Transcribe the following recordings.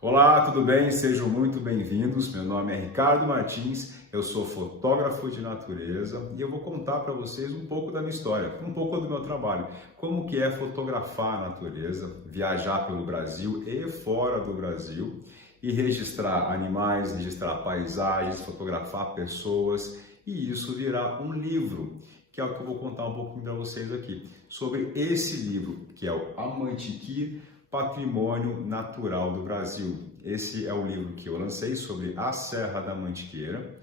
Olá, tudo bem? Sejam muito bem-vindos. Meu nome é Ricardo Martins, eu sou fotógrafo de natureza e eu vou contar para vocês um pouco da minha história, um pouco do meu trabalho, como que é fotografar a natureza, viajar pelo Brasil e fora do Brasil e registrar animais, registrar paisagens, fotografar pessoas e isso virar um livro, que é o que eu vou contar um pouquinho para vocês aqui, sobre esse livro, que é o Amantiquir, Patrimônio Natural do Brasil. Esse é o livro que eu lancei sobre a Serra da Mantiqueira.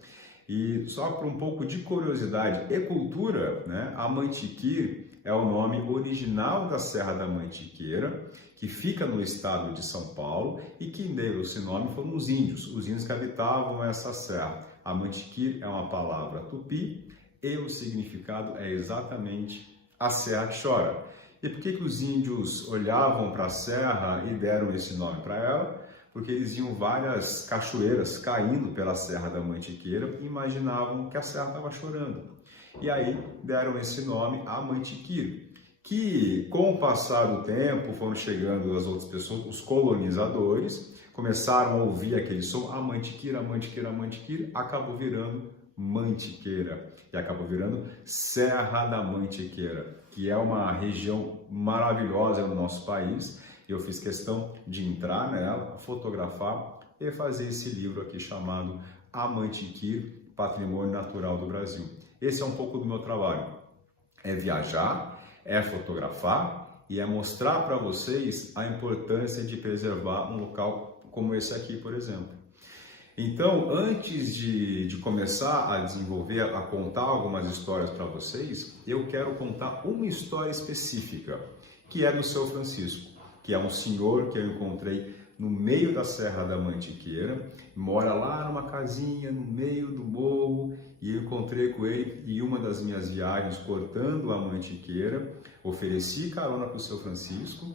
E só por um pouco de curiosidade e cultura, né? Amantiquir é o nome original da Serra da Mantiqueira, que fica no estado de São Paulo e quem deu esse nome foram os índios que habitavam essa serra. Amantiquir é uma palavra tupi e o significado é exatamente a serra que chora. E por que os índios olhavam para a serra e deram esse nome para ela? Porque eles viam várias cachoeiras caindo pela Serra da Mantiqueira e imaginavam que a serra estava chorando. E aí deram esse nome a Amantiquir, que com o passar do tempo foram chegando as outras pessoas, os colonizadores, começaram a ouvir aquele som, Amantiquir, Amantiquir, Amantiquir, acabou virando Mantiqueira e acabou virando Serra da Mantiqueira, que é uma região maravilhosa no nosso país. Eu fiz questão de entrar nela, fotografar e fazer esse livro aqui chamado Amantiquir, Patrimônio Natural do Brasil. Esse é um pouco do meu trabalho, é viajar, é fotografar e é mostrar para vocês a importância de preservar um local como esse aqui, por exemplo. Então, antes de começar a desenvolver, a contar algumas histórias para vocês, eu quero contar uma história específica, que é do Seu Francisco, que é um senhor que eu encontrei no meio da Serra da Mantiqueira, mora lá numa casinha no meio do morro, e eu encontrei com ele em uma das minhas viagens cortando a Mantiqueira, ofereci carona para o Seu Francisco,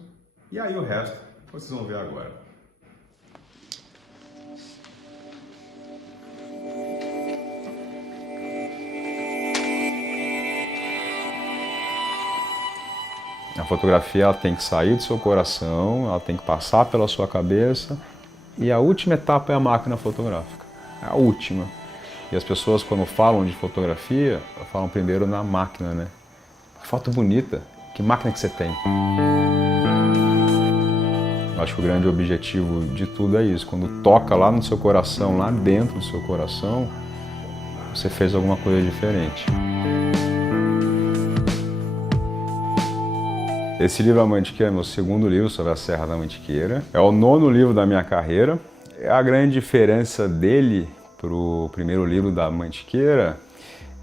e aí o resto vocês vão ver agora. A fotografia ela tem que sair do seu coração, ela tem que passar pela sua cabeça e a última etapa é a máquina fotográfica, a última. E as pessoas quando falam de fotografia, falam primeiro na máquina, né? Foto bonita, que máquina que você tem? Eu acho que o grande objetivo de tudo é isso, quando toca lá no seu coração, lá dentro do seu coração, você fez alguma coisa diferente. Esse livro, A Mantiqueira, é meu segundo livro sobre a Serra da Mantiqueira. É o 9º livro da minha carreira. A grande diferença dele para o primeiro livro da Mantiqueira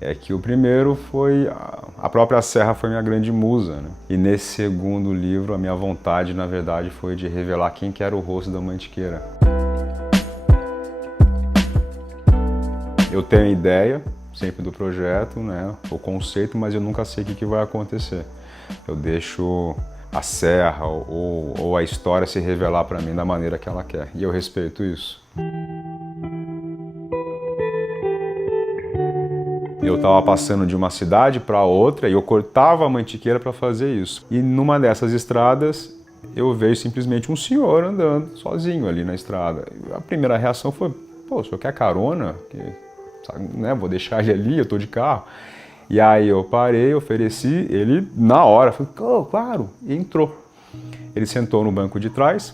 é que o primeiro foi... A própria serra foi minha grande musa, né? E nesse segundo livro, a minha vontade, na verdade, foi de revelar quem que era o rosto da Mantiqueira. Eu tenho a ideia, sempre do projeto, né? O conceito, mas eu nunca sei o que vai acontecer. Eu deixo a serra ou a história se revelar para mim da maneira que ela quer. E eu respeito isso. Eu estava passando de uma cidade para outra e eu cortava a Mantiqueira para fazer isso. E numa dessas estradas eu vejo simplesmente um senhor andando sozinho ali na estrada. A primeira reação foi, pô, o senhor quer carona? Sabe, né? Vou deixar ele ali, eu estou de carro. E aí eu parei, ofereci, ele na hora, falei, oh, claro, e entrou. Ele sentou no banco de trás,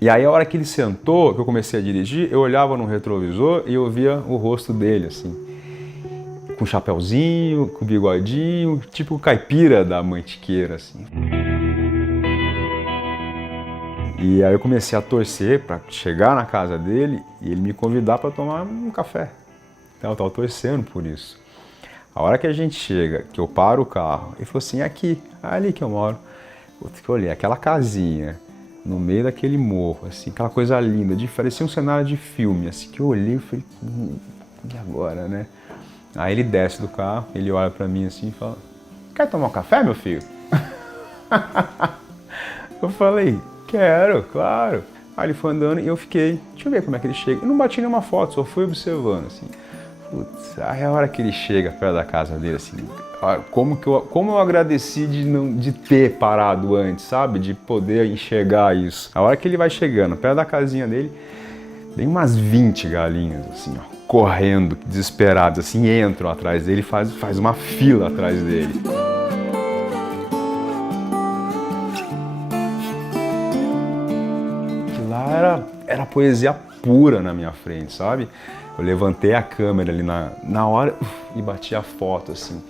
e aí a hora que ele sentou, que eu comecei a dirigir, eu olhava no retrovisor e eu via o rosto dele, assim, com chapéuzinho, com bigodinho, tipo caipira da Mantiqueira, assim. E aí eu comecei a torcer para chegar na casa dele e ele me convidar para tomar um café. Então eu estava torcendo por isso. A hora que a gente chega, que eu paro o carro, ele falou assim, aqui, ali que eu moro. Eu olhei, aquela casinha, no meio daquele morro, assim, aquela coisa linda, parecia um cenário de filme, assim, que eu olhei e falei, e agora, né? Aí ele desce do carro, ele olha pra mim assim e fala, quer tomar um café, meu filho? Eu falei, quero, claro. Aí ele foi andando e eu fiquei, deixa eu ver como é que ele chega. Eu não bati nenhuma foto, só fui observando, assim. Putz, aí a hora que ele chega perto da casa dele, assim, como eu agradeci de ter parado antes, sabe? De poder enxergar isso. A hora que ele vai chegando perto da casinha dele, tem umas 20 galinhas, assim, ó, correndo, desesperadas, assim, entram atrás dele, faz uma fila atrás dele. Que lá era poesia pura na minha frente, sabe? Eu levantei a câmera ali na hora e bati a foto, assim.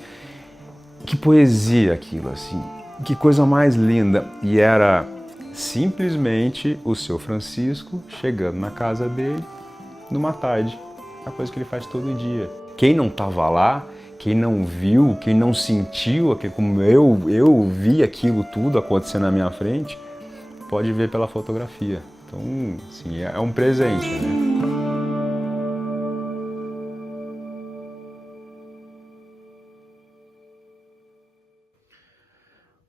Que poesia aquilo, assim. Que coisa mais linda. E era simplesmente o seu Francisco chegando na casa dele numa tarde. A coisa que ele faz todo dia. Quem não estava lá, quem não viu, quem não sentiu, como eu vi aquilo tudo acontecendo na minha frente, pode ver pela fotografia. Então, assim, é um presente, né?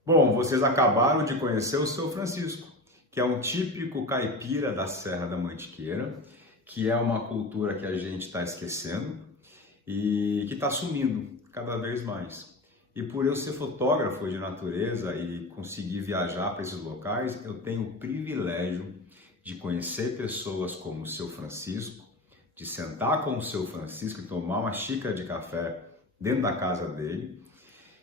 Bom, vocês acabaram de conhecer o seu Francisco, que é um típico caipira da Serra da Mantiqueira, que é uma cultura que a gente está esquecendo e que está sumindo cada vez mais. E por eu ser fotógrafo de natureza e conseguir viajar para esses locais, eu tenho o privilégio de conhecer pessoas como o seu Francisco, de sentar com o seu Francisco e tomar uma xícara de café dentro da casa dele.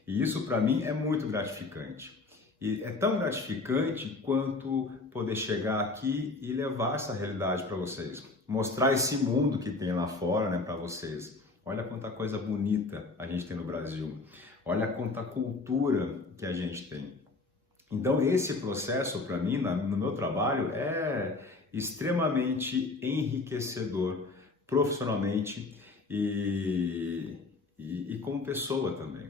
E isso para mim é muito gratificante. E é tão gratificante quanto poder chegar aqui e levar essa realidade para vocês. Mostrar esse mundo que tem lá fora, né, para vocês. Olha quanta coisa bonita a gente tem no Brasil. Olha quanta cultura que a gente tem. Então esse processo para mim, no meu trabalho, é extremamente enriquecedor profissionalmente e como pessoa também.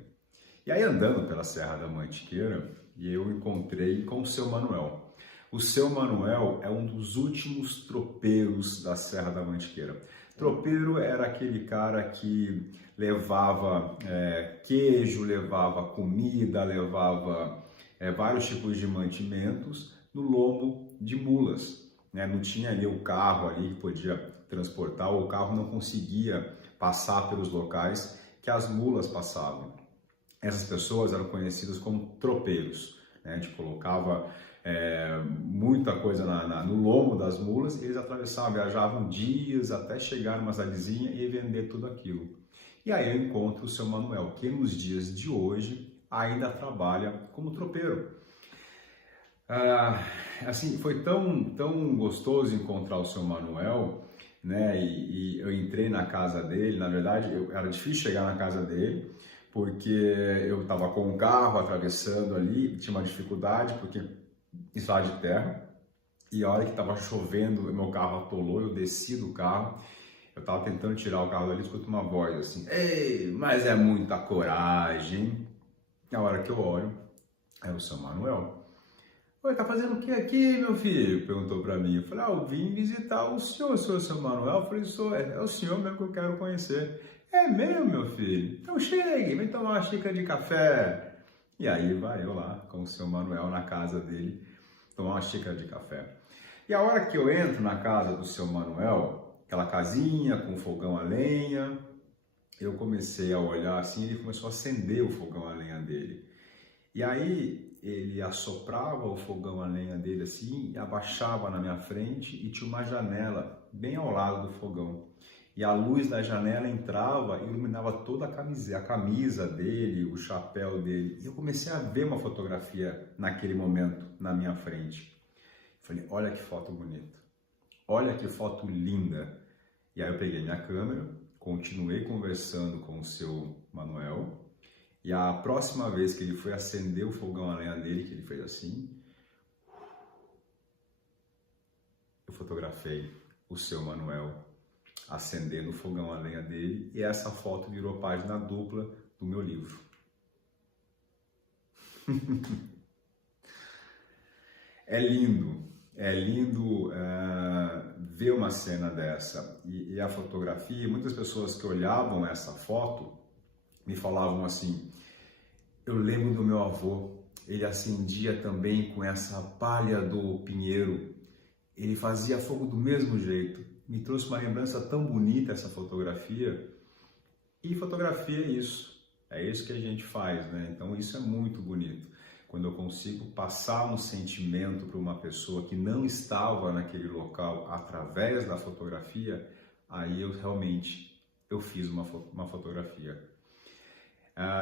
E aí andando pela Serra da Mantiqueira, eu encontrei com o seu Manuel. O seu Manuel é um dos últimos tropeiros da Serra da Mantiqueira. Tropeiro era aquele cara que levava queijo, levava comida, levava vários tipos de mantimentos no lombo de mulas. Né? Não tinha ali o carro ali que podia transportar, ou o carro não conseguia passar pelos locais que as mulas passavam. Essas pessoas eram conhecidas como tropeiros. Né? A gente colocava muita coisa no lombo das mulas e eles atravessavam, viajavam dias até chegar numa cidadezinha e vender tudo aquilo. E aí eu encontro o seu Manuel, que nos dias de hoje ainda trabalha como tropeiro. Assim, foi tão gostoso encontrar o seu Manuel, né? E eu entrei na casa dele. Na verdade, era difícil chegar na casa dele, porque eu estava com o carro atravessando ali, tinha uma dificuldade, porque estava de terra, e a hora que estava chovendo, meu carro atolou, eu desci do carro, eu estava tentando tirar o carro dali, escuto uma voz assim: "Ei, mas é muita coragem." E a hora que eu olho, é o seu Manuel. "Oi, tá fazendo o que aqui, meu filho?" Perguntou para mim. Eu falei: "Eu vim visitar o senhor seu Manuel." Eu falei: "É o senhor mesmo que eu quero conhecer." "É mesmo, meu filho? Então chegue, vem tomar uma xícara de café." E aí vai eu lá com o seu Manuel na casa dele, tomar uma xícara de café. E a hora que eu entro na casa do seu Manuel, aquela casinha com fogão a lenha, eu comecei a olhar assim, ele começou a acender o fogão a lenha dele. E aí ele assoprava o fogão a lenha dele assim, e abaixava na minha frente e tinha uma janela bem ao lado do fogão. E a luz da janela entrava e iluminava toda a camisa dele, o chapéu dele. E eu comecei a ver uma fotografia naquele momento na minha frente. Falei: "Olha que foto bonita, olha que foto linda." E aí eu peguei minha câmera, continuei conversando com o seu Manuel. E a próxima vez que ele foi acender o fogão a lenha dele, que ele fez assim, eu fotografei o seu Manuel acendendo o fogão a lenha dele, e essa foto virou página dupla do meu livro. É lindo ver uma cena dessa. E a fotografia, muitas pessoas que olhavam essa foto me falavam assim: "Eu lembro do meu avô, ele acendia também com essa palha do pinheiro, ele fazia fogo do mesmo jeito." Me trouxe uma lembrança tão bonita essa fotografia, E fotografia é isso que a gente faz, né? Então isso é muito bonito. Quando eu consigo passar um sentimento para uma pessoa que não estava naquele local através da fotografia, aí eu realmente fiz uma fotografia.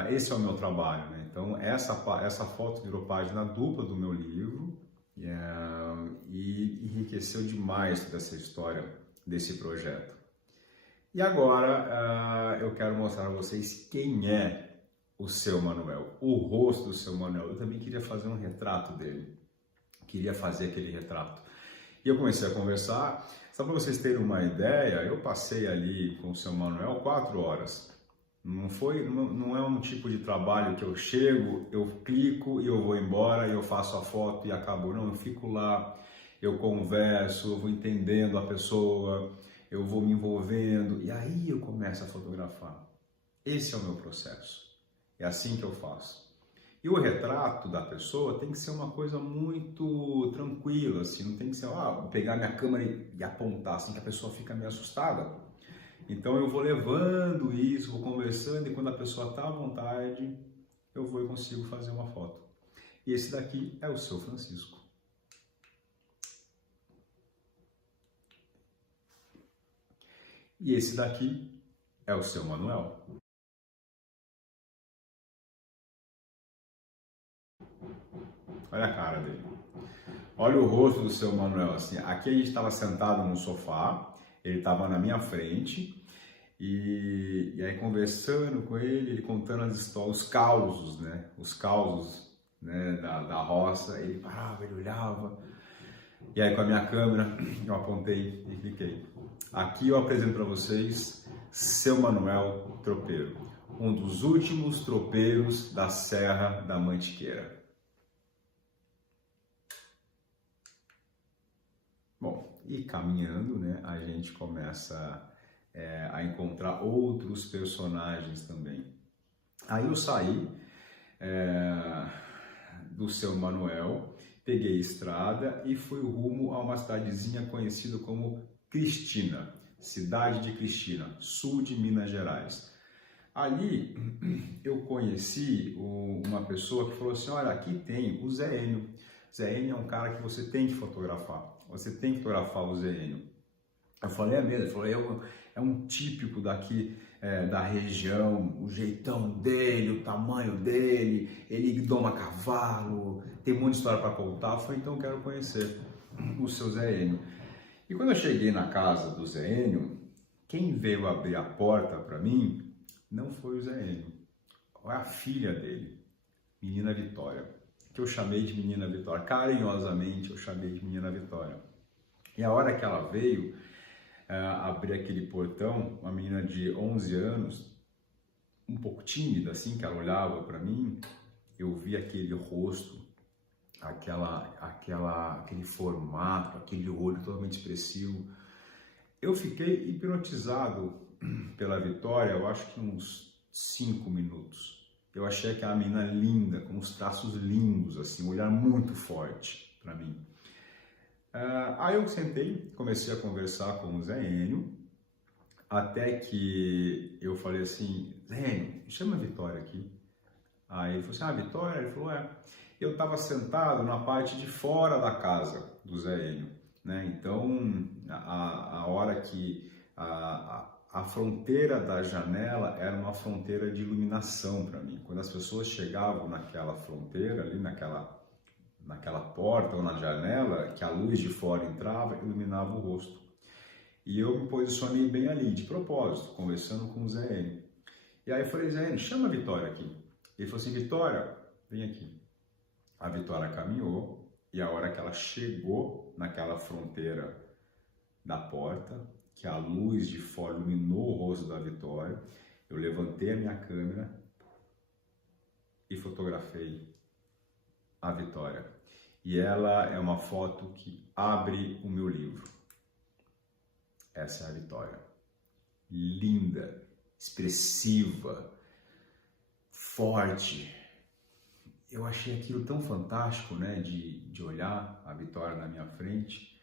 Esse é o meu trabalho, né? Então essa foto virou página dupla do meu livro e enriqueceu demais toda essa história desse projeto. E agora eu quero mostrar a vocês quem é o Seu Manuel, o rosto do Seu Manuel. Eu também queria fazer um retrato dele, queria fazer aquele retrato. E eu comecei a conversar, só para vocês terem uma ideia, eu passei ali com o Seu Manuel 4 horas. Não é um tipo de trabalho que eu chego, eu clico e eu vou embora, e eu faço a foto e acabou. Não, eu fico lá, eu converso, eu vou entendendo a pessoa, eu vou me envolvendo e aí eu começo a fotografar. Esse é o meu processo. É assim que eu faço. E o retrato da pessoa tem que ser uma coisa muito tranquila, assim, não tem que ser, pegar minha câmera e apontar, assim, que a pessoa fica meio assustada. Então eu vou levando isso, vou conversando e quando a pessoa está à vontade, eu vou e consigo fazer uma foto. E esse daqui é o Seu Francisco. E esse daqui é o Seu Manuel. Olha a cara dele. Olha o rosto do Seu Manuel, assim. Aqui a gente estava sentado no sofá, ele estava na minha frente, e aí conversando com ele contando as histórias, os causos, né? Os causos, né, da roça, ele parava, ele olhava, e aí com a minha câmera eu apontei e cliquei. Aqui eu apresento para vocês Seu Manuel Tropeiro, um dos últimos tropeiros da Serra da Mantiqueira. Bom, e caminhando, né, a gente começa a encontrar outros personagens também. Aí eu saí do Seu Manuel, peguei estrada e fui rumo a uma cidadezinha conhecida como Cristina, cidade de Cristina, sul de Minas Gerais. Ali eu conheci uma pessoa que falou assim, olha, aqui tem o Zé Enio. Zé Enio é um cara que você tem que fotografar. Você tem que fotografar o Zé Enio. Eu falei, é mesmo? Ele falou, é um típico daqui da região, o jeitão dele, o tamanho dele, ele doma cavalo, tem um monte de história para contar. Eu falei, então eu quero conhecer o seu Zé Enio. E quando eu cheguei na casa do Zé Enio, quem veio abrir a porta para mim não foi o Zé Enio, foi a filha dele, Menina Vitória, que eu chamei de Menina Vitória, carinhosamente eu chamei de Menina Vitória. E a hora que ela veio abrir aquele portão, uma menina de 11 anos, um pouco tímida assim, que ela olhava para mim, eu vi aquele rosto, aquele formato, aquele olho totalmente expressivo. Eu fiquei hipnotizado pela Vitória, eu acho que uns 5 minutos. Eu achei aquela menina linda, com os traços lindos, assim, um olhar muito forte para mim. Aí eu sentei, comecei a conversar com o Zé Enio, até que eu falei assim, Zé Enio, chama a Vitória aqui. Aí ele falou assim, Vitória? Ele falou, eu estava sentado na parte de fora da casa do Zé Enio, né? Então, a hora que a fronteira da janela era uma fronteira de iluminação para mim. Quando as pessoas chegavam naquela fronteira, ali naquela porta ou na janela, que a luz de fora entrava, iluminava o rosto. E eu me posicionei bem ali, de propósito, conversando com o Zé Enio. E aí eu falei, Zé Enio, chama a Vitória aqui. Ele falou assim, Vitória, vem aqui. A Vitória caminhou e a hora que ela chegou naquela fronteira da porta, que a luz de fora iluminou o rosto da Vitória, eu levantei a minha câmera e fotografei a Vitória. E ela é uma foto que abre o meu livro. Essa é a Vitória. Linda, expressiva, forte. Eu achei aquilo tão fantástico, né, de olhar a Vitória na minha frente.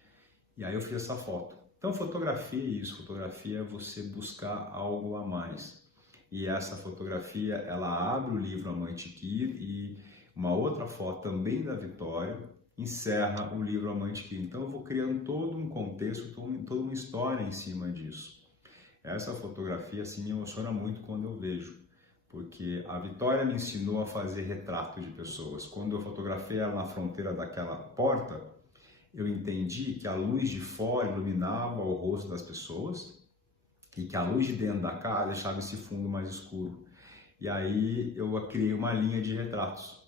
E aí eu fiz essa foto. Então fotografia é isso, fotografia é você buscar algo a mais. E essa fotografia, ela abre o livro A Mãe Tiquir, e uma outra foto também da Vitória encerra o livro A Mãe Tiquir. Então eu vou criando todo um contexto, toda uma história em cima disso. Essa fotografia assim, me emociona muito quando eu vejo, porque a Vitória me ensinou a fazer retrato de pessoas. Quando eu fotografei ela na fronteira daquela porta, eu entendi que a luz de fora iluminava o rosto das pessoas e que a luz de dentro da casa deixava esse fundo mais escuro. E aí eu criei uma linha de retratos,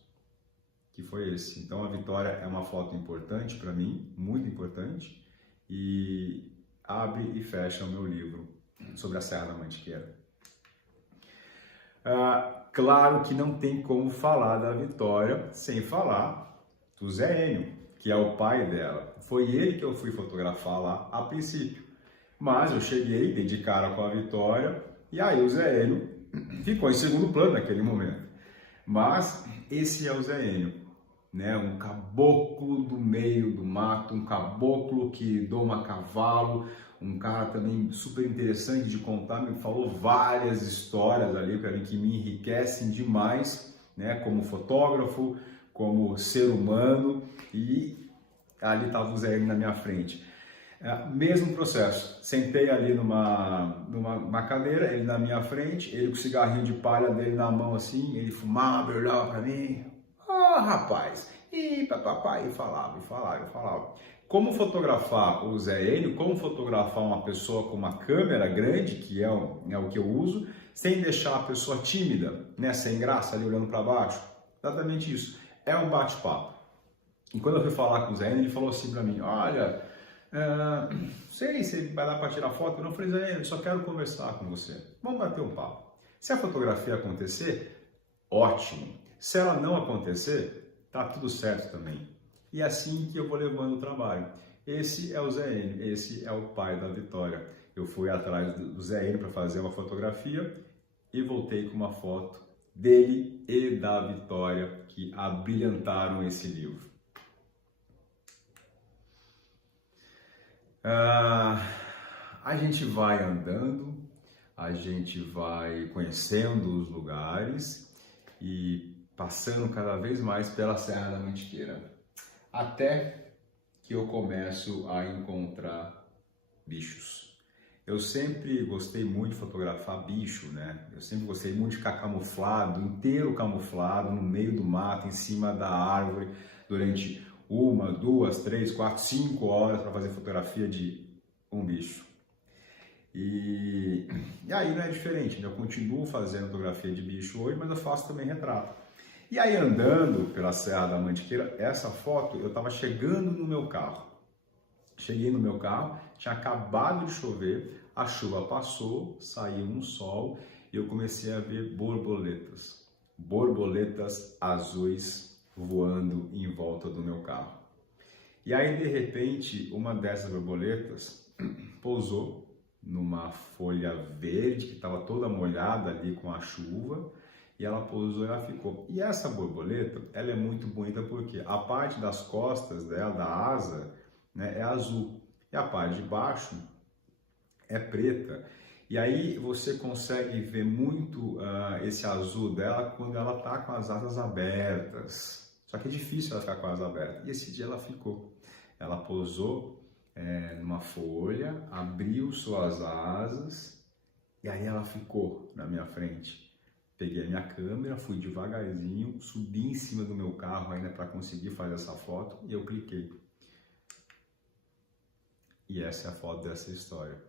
que foi esse. Então a Vitória é uma foto importante para mim, muito importante, e abre e fecha o meu livro sobre a Serra da Mantiqueira. Claro que não tem como falar da Vitória sem falar do Zé Enio, que é o pai dela. Foi ele que eu fui fotografar lá a princípio. Mas eu cheguei, dei de cara com a Vitória, e aí o Zé Enio ficou em segundo plano naquele momento. Mas esse é o Zé Enio, né? Um caboclo do meio do mato, um caboclo que doma cavalo, um cara também super interessante de contar, me falou várias histórias ali para mim que me enriquecem demais, né? Como fotógrafo, como ser humano, e ali estava o Zé Enio na minha frente. Mesmo processo, sentei ali numa cadeira, ele na minha frente, ele com o cigarrinho de palha dele na mão assim, ele fumava, olhava para mim, rapaz, e papai, e falava. Como fotografar o Zé Enio, como fotografar uma pessoa com uma câmera grande, que é o que eu uso, sem deixar a pessoa tímida, né, sem graça ali olhando para baixo, exatamente isso, é um bate-papo. E quando eu fui falar com o Zé Enio, ele falou assim para mim, olha, sei se vai dar para tirar foto. Eu não falei, Zé, eu só quero conversar com você. Vamos bater um papo. Se a fotografia acontecer, ótimo. Se ela não acontecer, tá tudo certo também. E é assim que eu vou levando o trabalho. Esse é o Zé Enio, esse é o pai da Vitória. Eu fui atrás do Zé Enio para fazer uma fotografia e voltei com uma foto dele e da Vitória que abrilhantaram esse livro. A gente vai andando, a gente vai conhecendo os lugares e passando cada vez mais pela Serra da Mantiqueira, até que eu começo a encontrar bichos. Eu sempre gostei muito de fotografar bicho, né? Eu sempre gostei muito de ficar camuflado, inteiro camuflado, no meio do mato, em cima da árvore, durante 1, 2, 3, 4, 5 horas para fazer fotografia de um bicho. E aí não é diferente, né? Eu continuo fazendo fotografia de bicho hoje, mas eu faço também retrato. E aí andando pela Serra da Mantiqueira, essa foto eu estava chegando no meu carro. Cheguei no meu carro, tinha acabado de chover, a chuva passou, saiu um sol e eu comecei a ver borboletas. Borboletas azuis voando em volta do meu carro. E aí, de repente, uma dessas borboletas pousou numa folha verde que estava toda molhada ali com a chuva, e ela pousou e ela ficou. E essa borboleta, ela é muito bonita porque a parte das costas dela, da asa, né, é azul, e a parte de baixo é preta. E aí você consegue ver muito esse azul dela quando ela está com as asas abertas. Só que é difícil ela ficar com as asas abertas. E esse dia ela ficou. Ela pousou numa folha, abriu suas asas e aí ela ficou na minha frente. Peguei a minha câmera, fui devagarzinho, subi em cima do meu carro ainda para conseguir fazer essa foto e eu cliquei. E essa é a foto dessa história.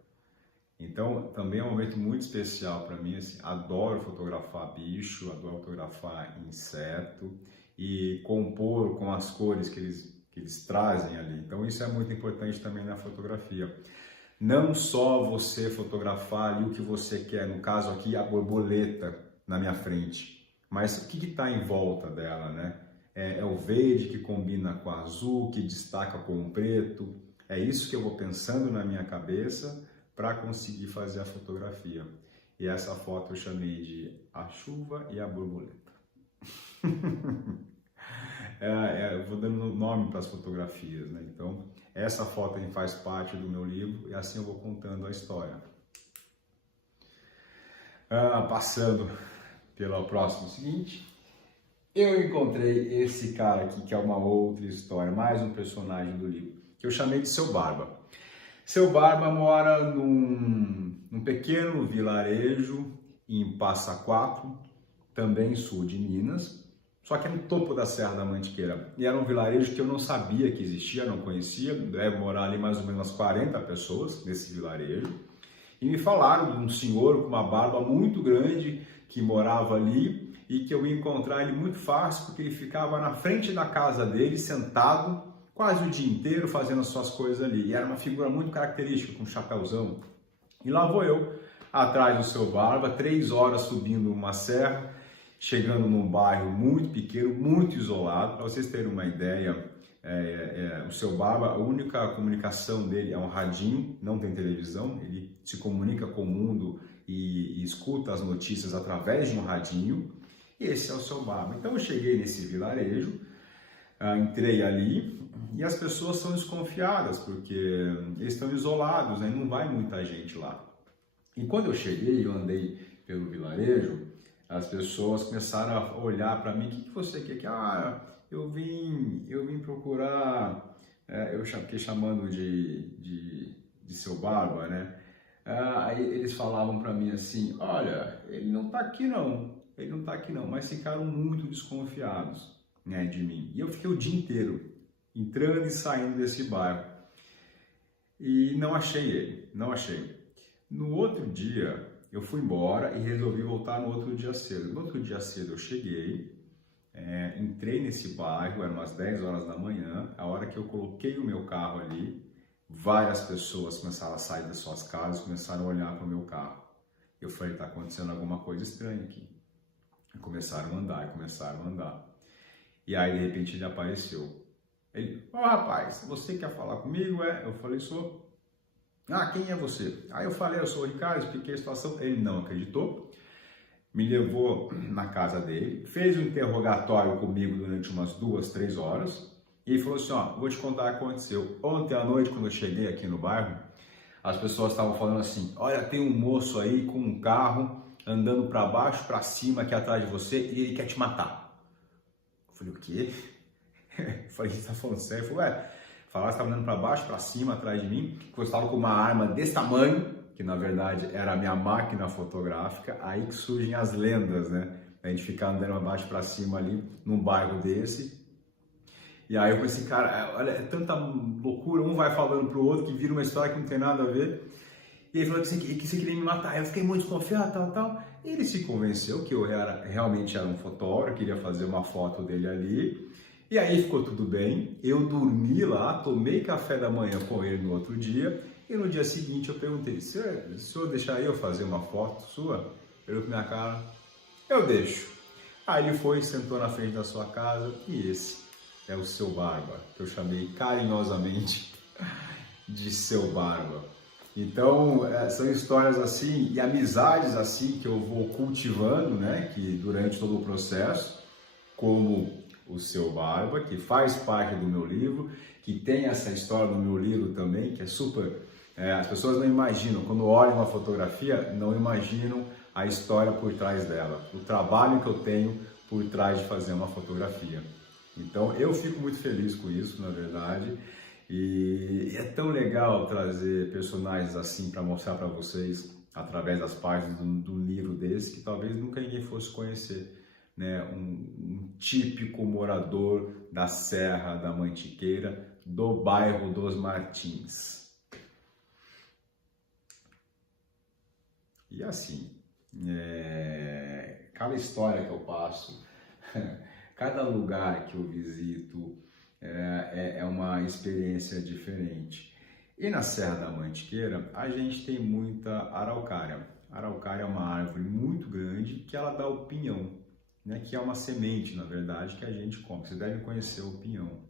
Então, também é um momento muito especial para mim, assim, adoro fotografar bicho, adoro fotografar inseto e compor com as cores que eles trazem ali. Então, isso é muito importante também na fotografia. Não só você fotografar ali o que você quer, no caso aqui a borboleta na minha frente, mas o que está em volta dela, né? É o verde que combina com o azul, que destaca com o preto. É isso que eu vou pensando na minha cabeça para conseguir fazer a fotografia. E essa foto eu chamei de A Chuva e a Borboleta. Eu vou dando nome para as fotografias, né? Então, essa foto faz parte do meu livro e assim eu vou contando a história. Passando pelo próximo seguinte, eu encontrei esse cara aqui, que é uma outra história, mais um personagem do livro, que eu chamei de Seu Barba. Seu Barba mora num pequeno vilarejo em Passa Quatro, também sul de Minas, só que é no topo da Serra da Mantiqueira. E era um vilarejo que eu não sabia que existia, não conhecia, deve morar ali mais ou menos 40 pessoas nesse vilarejo. E me falaram de um senhor com uma barba muito grande que morava ali e que eu ia encontrar ele muito fácil porque ele ficava na frente da casa dele, sentado, quase o dia inteiro fazendo as suas coisas ali. E era uma figura muito característica, com um chapéuzão. E lá vou eu, atrás do Seu Barba, 3 horas subindo uma serra, chegando num bairro muito pequeno, muito isolado. Para vocês terem uma ideia, o Seu Barba, a única comunicação dele é um radinho, não tem televisão, ele se comunica com o mundo e escuta as notícias através de um radinho, e esse é o Seu Barba. Então eu cheguei nesse vilarejo, entrei ali, e as pessoas são desconfiadas, porque eles estão isolados, né? Não vai muita gente lá. E quando eu cheguei, eu andei pelo vilarejo, as pessoas começaram a olhar para mim: o que você quer? Eu vim procurar, eu fiquei chamando de Seu Barba, né? Aí eles falavam para mim assim: olha, ele não está aqui não, mas ficaram muito desconfiados, né, de mim. E eu fiquei o dia inteiro entrando e saindo desse bairro e não achei ele, não achei. No outro dia eu fui embora e resolvi voltar no outro dia cedo. No outro dia cedo eu cheguei, entrei nesse bairro, eram umas 10 horas da manhã. A hora que eu coloquei o meu carro ali, várias pessoas começaram a sair das suas casas, começaram a olhar para o meu carro. Eu falei: está acontecendo alguma coisa estranha aqui. Começaram a andar. E aí de repente ele apareceu. Ele: rapaz, você quer falar comigo? Eu falei: sou. Quem é você? Aí eu falei: eu sou o Ricardo, expliquei a situação. Ele não acreditou, me levou na casa dele, fez um interrogatório comigo durante umas 2, 3 horas e ele falou assim: vou te contar o que aconteceu. Ontem à noite, quando eu cheguei aqui no bairro, as pessoas estavam falando assim: olha, tem um moço aí com um carro andando para baixo, para cima aqui atrás de você e ele quer te matar. Eu falei: o quê? Eu falei: você tá falando sério? Ele falou: falaram que estava andando para baixo, para cima, atrás de mim, que eu estava com uma arma desse tamanho, que na verdade era a minha máquina fotográfica. Aí que surgem as lendas, né? A gente ficar andando para baixo, para cima ali, num bairro desse. E aí eu pensei: cara, olha, é tanta loucura, um vai falando pro outro, que vira uma história que não tem nada a ver. E ele falou que você queria me matar. Eu fiquei muito desconfiado, tal. E ele se convenceu que eu realmente era um fotógrafo, queria fazer uma foto dele ali. E aí ficou tudo bem, eu dormi lá, tomei café da manhã com ele no outro dia, e no dia seguinte eu perguntei: o senhor deixaria eu fazer uma foto sua? Ele olhou pra minha cara: eu deixo. Aí ele foi, sentou na frente da sua casa, e esse é o Seu Barba, que eu chamei carinhosamente de Seu Barba. Então, são histórias assim, e amizades assim, que eu vou cultivando, né, que durante todo o processo, como o Seu Barba, que faz parte do meu livro, que tem essa história no meu livro também, que é super... as pessoas não imaginam, quando olham uma fotografia, não imaginam a história por trás dela, o trabalho que eu tenho por trás de fazer uma fotografia. Então, eu fico muito feliz com isso, na verdade, e é tão legal trazer personagens assim para mostrar para vocês, através das páginas do livro desse, que talvez nunca ninguém fosse conhecer. Né, um típico morador da Serra da Mantiqueira, do bairro dos Martins. E assim, cada história que eu passo, cada lugar que eu visito é uma experiência diferente. E na Serra da Mantiqueira a gente tem muita araucária. A araucária é uma árvore muito grande que ela dá o pinhão, né, que é uma semente, na verdade, que a gente come. Vocês devem conhecer o pinhão.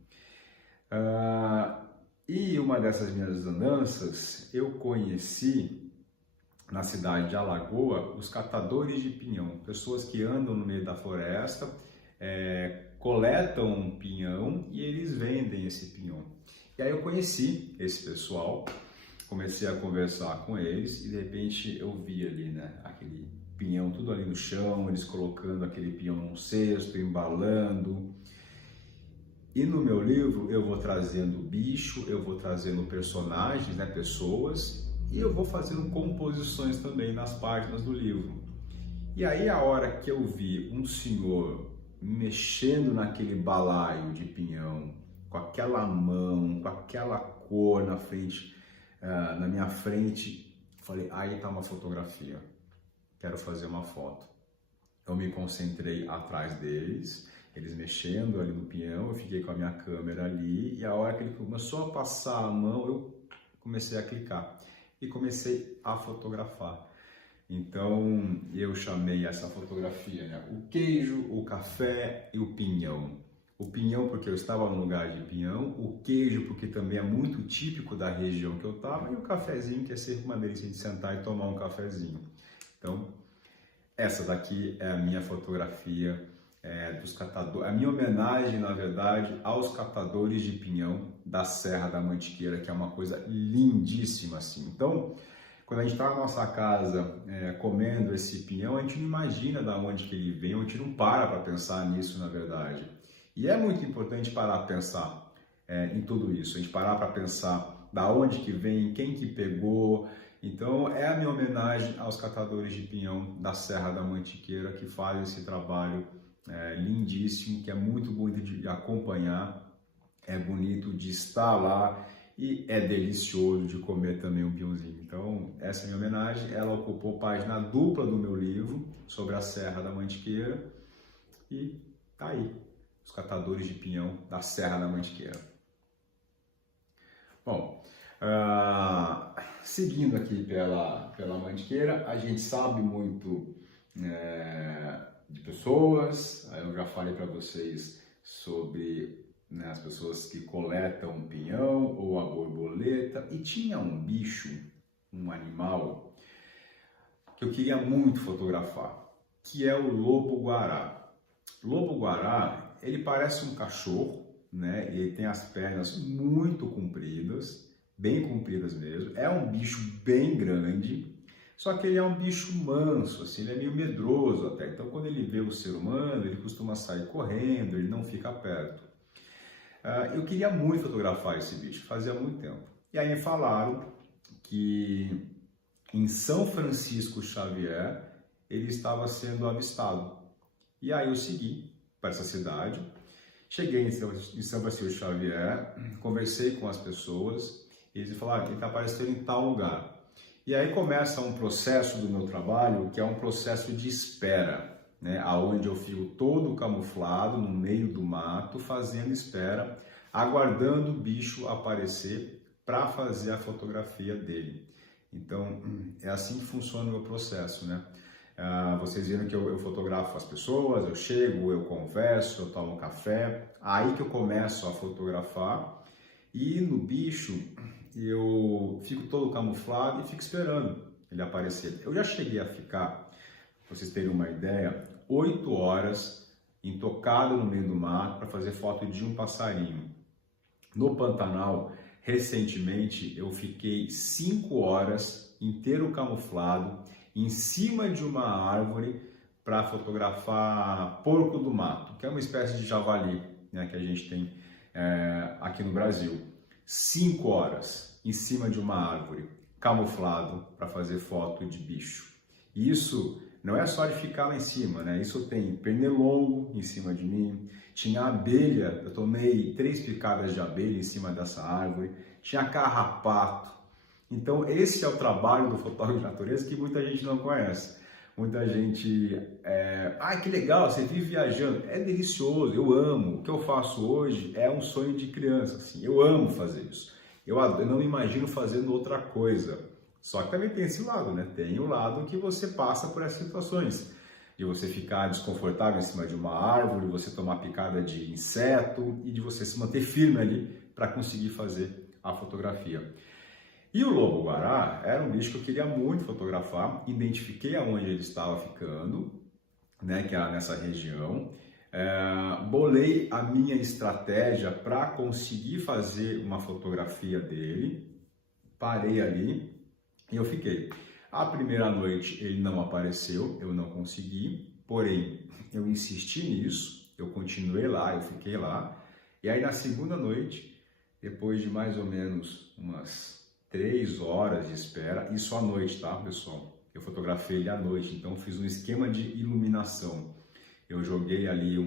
E uma dessas minhas andanças, eu conheci na cidade de Alagoa os catadores de pinhão, pessoas que andam no meio da floresta, coletam pinhão e eles vendem esse pinhão. E aí eu conheci esse pessoal, comecei a conversar com eles e de repente eu vi ali, né, aquele pinhão tudo ali no chão, eles colocando aquele pinhão num cesto, embalando. E no meu livro eu vou trazendo bicho, eu vou trazendo personagens, né, pessoas, e eu vou fazendo composições também nas páginas do livro. E aí a hora que eu vi um senhor mexendo naquele balaio de pinhão, com aquela mão, com aquela cor na frente, na minha frente, falei, aí tá uma fotografia, quero fazer uma foto. Eu me concentrei atrás deles, eles mexendo ali no pinhão, eu fiquei com a minha câmera ali, e a hora que ele começou a passar a mão, eu comecei a clicar e comecei a fotografar. Então eu chamei essa fotografia, né, o queijo, o café e o pinhão. O pinhão porque eu estava no lugar de pinhão, o queijo porque também é muito típico da região que eu estava, e o cafezinho que é sempre uma delícia de sentar e tomar um cafezinho. Então essa daqui é a minha fotografia dos catadores, a minha homenagem, na verdade, aos catadores de pinhão da Serra da Mantiqueira, que é uma coisa lindíssima assim. Então, quando a gente está na nossa casa comendo esse pinhão, a gente não imagina de onde que ele vem, a gente não para pensar nisso, na verdade. E é muito importante parar para pensar em tudo isso, a gente parar para pensar da onde que vem, quem que pegou. Então é a minha homenagem aos catadores de pinhão da Serra da Mantiqueira que fazem esse trabalho lindíssimo, que é muito bonito de acompanhar, é bonito de estar lá e é delicioso de comer também um pinhãozinho. Então essa é a minha homenagem, ela ocupou página dupla do meu livro sobre a Serra da Mantiqueira e tá aí, os catadores de pinhão da Serra da Mantiqueira. Bom, seguindo aqui pela Mantiqueira, a gente sabe muito de pessoas. Eu já falei para vocês sobre as pessoas que coletam pinhão ou a borboleta, e tinha um bicho, um animal que eu queria muito fotografar, que é o lobo-guará. Lobo-guará, ele parece um cachorro, né? Ele tem as pernas muito compridas, bem compridas mesmo. É um bicho bem grande, só que ele é um bicho manso, assim, ele é meio medroso até. Então, quando ele vê o ser humano, ele costuma sair correndo, ele não fica perto. Eu queria muito fotografar esse bicho, fazia muito tempo. E aí me falaram que em São Francisco Xavier ele estava sendo avistado. E aí eu segui para essa cidade, cheguei em São Francisco Xavier, conversei com as pessoas, e eles falaram que ele está aparecendo em tal lugar. E aí começa um processo do meu trabalho, que é um processo de espera, né? Onde eu fico todo camuflado no meio do mato, fazendo espera, aguardando o bicho aparecer para fazer a fotografia dele. Então, é assim que funciona o meu processo, né? Vocês viram que eu fotografo as pessoas, eu chego, eu converso, eu tomo café, aí que eu começo a fotografar, e no bicho eu fico todo camuflado e fico esperando ele aparecer. Eu já cheguei a ficar, para vocês terem uma ideia, 8 horas intocado no meio do mato para fazer foto de um passarinho. No Pantanal, recentemente, eu fiquei 5 horas inteiro camuflado em cima de uma árvore para fotografar porco do mato, que é uma espécie de javali, né, que a gente tem aqui no Brasil. 5 horas em cima de uma árvore, camuflado para fazer foto de bicho. E isso não é só de ficar lá em cima, né? Isso tem pernilongo em cima de mim, tinha abelha, eu tomei 3 picadas de abelha em cima dessa árvore, tinha carrapato. Então esse é o trabalho do fotógrafo de natureza que muita gente não conhece. Muita gente, que legal, você vive viajando, é delicioso, eu amo. O que eu faço hoje é um sonho de criança, assim, eu amo fazer isso. Eu não me imagino fazendo outra coisa. Só que também tem esse lado, né? Tem o lado que você passa por essas situações, de você ficar desconfortável em cima de uma árvore, você tomar picada de inseto e de você se manter firme ali para conseguir fazer a fotografia. E o lobo-guará era um bicho que eu queria muito fotografar, identifiquei aonde ele estava ficando, né, que era nessa região, bolei a minha estratégia para conseguir fazer uma fotografia dele, parei ali e eu fiquei. A primeira noite ele não apareceu, eu não consegui, porém eu insisti nisso, eu continuei lá, eu fiquei lá. E aí na segunda noite, depois de mais ou menos umas 3 horas de espera, isso à noite, tá, pessoal? Eu fotografei ele à noite, então fiz um esquema de iluminação. Eu joguei ali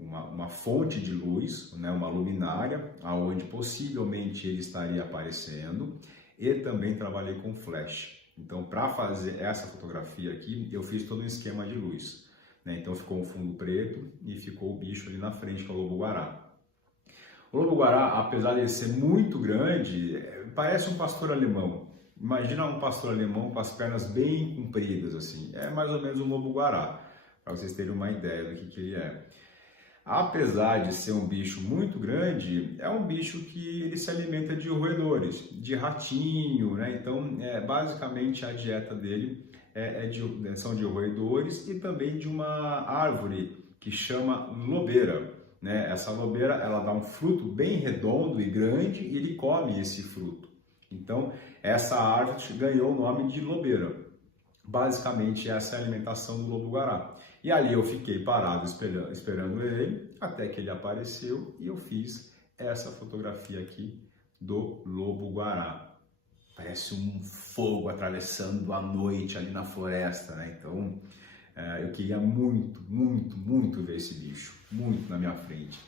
uma fonte de luz, né, uma luminária, aonde possivelmente ele estaria aparecendo, e também trabalhei com flash. Então, para fazer essa fotografia aqui, eu fiz todo um esquema de luz, né? Então ficou um fundo preto e ficou o bicho ali na frente, que é o lobo-guará. O lobo-guará, apesar de ser muito grande, parece um pastor alemão. Imagina um pastor alemão com as pernas bem compridas, assim. É mais ou menos um lobo-guará, para vocês terem uma ideia do que ele é. Apesar de ser um bicho muito grande, é um bicho que ele se alimenta de roedores, de ratinho, né? Então, basicamente a dieta dele são de roedores e também de uma árvore que chama lobeira, né? Essa lobeira, ela dá um fruto bem redondo e grande e ele come esse fruto. Então, essa árvore ganhou o nome de lobeira. Basicamente, essa é a alimentação do lobo-guará. E ali eu fiquei parado esperando ele, até que ele apareceu e eu fiz essa fotografia aqui do lobo-guará. Parece um fogo atravessando a noite ali na floresta, né? Então, eu queria muito, muito, muito ver esse bicho, muito na minha frente.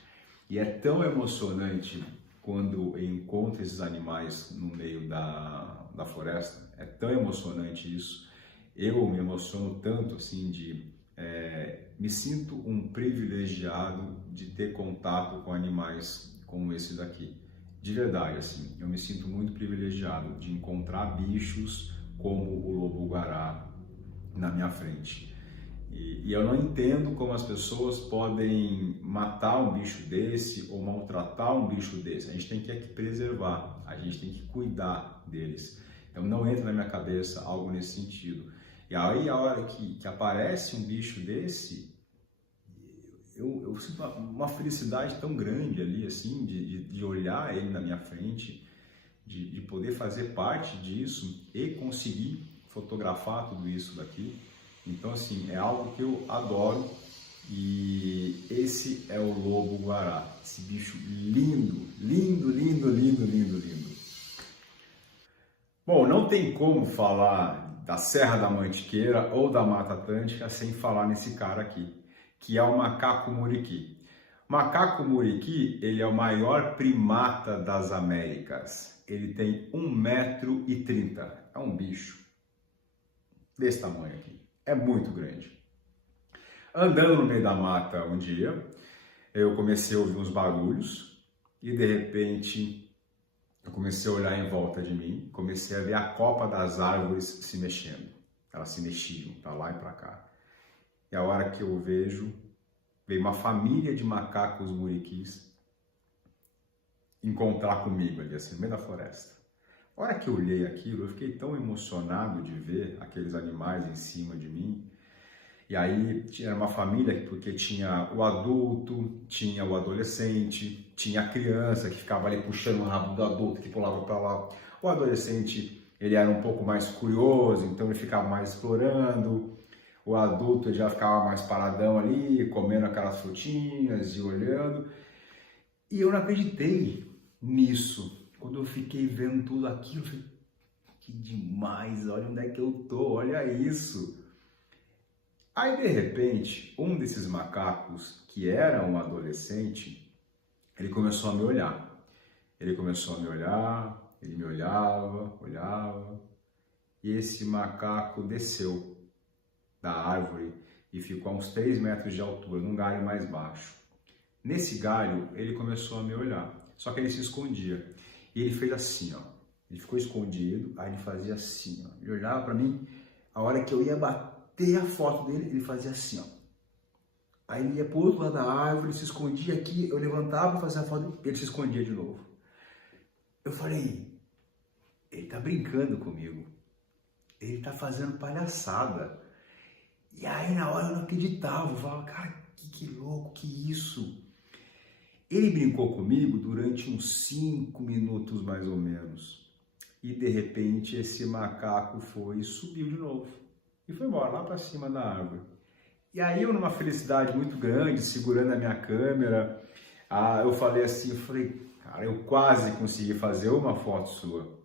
E é tão emocionante quando eu encontro esses animais no meio da floresta, é tão emocionante isso. Eu me emociono tanto, assim, me sinto um privilegiado de ter contato com animais como esse daqui. De verdade, assim, eu me sinto muito privilegiado de encontrar bichos como o lobo-guará na minha frente. E eu não entendo como as pessoas podem matar um bicho desse ou maltratar um bicho desse. A gente tem que preservar, a gente tem que cuidar deles. Então não entra na minha cabeça algo nesse sentido. E aí, a hora que aparece um bicho desse, eu sinto uma felicidade tão grande ali, assim, de olhar ele na minha frente, de poder fazer parte disso e conseguir fotografar tudo isso daqui. Então, assim, é algo que eu adoro e esse é o lobo-guará, esse bicho lindo, lindo, lindo, lindo, lindo, lindo. Bom, não tem como falar da Serra da Mantiqueira ou da Mata Atlântica sem falar nesse cara aqui, que é o macaco muriqui. O macaco muriqui, ele é o maior primata das Américas. Ele tem 1,30 m. É um bicho desse tamanho aqui. É muito grande. Andando no meio da mata um dia, eu comecei a ouvir uns barulhos e de repente eu comecei a olhar em volta de mim, comecei a ver a copa das árvores se mexendo. Elas se mexiam para lá e para cá. E a hora que eu vejo, veio uma família de macacos muriquis encontrar comigo ali, assim, no meio da floresta. A hora que eu olhei aquilo, eu fiquei tão emocionado de ver aqueles animais em cima de mim. E aí tinha uma família, porque tinha o adulto, tinha o adolescente, tinha a criança que ficava ali puxando o rabo do adulto, que pulava para lá. O adolescente, ele era um pouco mais curioso, então ele ficava mais explorando. O adulto já ficava mais paradão ali, comendo aquelas frutinhas e olhando. E eu não acreditei nisso. Quando eu fiquei vendo tudo aquilo, eu falei, que demais, olha onde é que eu tô, olha isso. Aí, de repente, um desses macacos, que era um adolescente, ele começou a me olhar. Ele começou a me olhar, ele me olhava, e esse macaco desceu da árvore e ficou a uns 3 metros de altura, num galho mais baixo. Nesse galho, ele começou a me olhar, só que ele se escondia. E ele fez assim, ó. Ele ficou escondido, aí ele fazia assim, ó. Ele olhava para mim, a hora que eu ia bater a foto dele, ele fazia assim, ó. Aí ele ia pro outro lado da árvore, ele se escondia aqui, eu levantava, fazia a foto, ele se escondia de novo. Eu falei, ele tá brincando comigo, ele tá fazendo palhaçada. E aí na hora eu não acreditava, eu falava, cara, que louco, que isso? Ele brincou comigo durante uns 5 minutos mais ou menos. e de repente esse macaco foi e subiu de novo e foi embora lá para cima da árvore. E aí eu, numa felicidade muito grande, segurando a minha câmera, eu falei assim, cara, eu quase consegui fazer uma foto sua.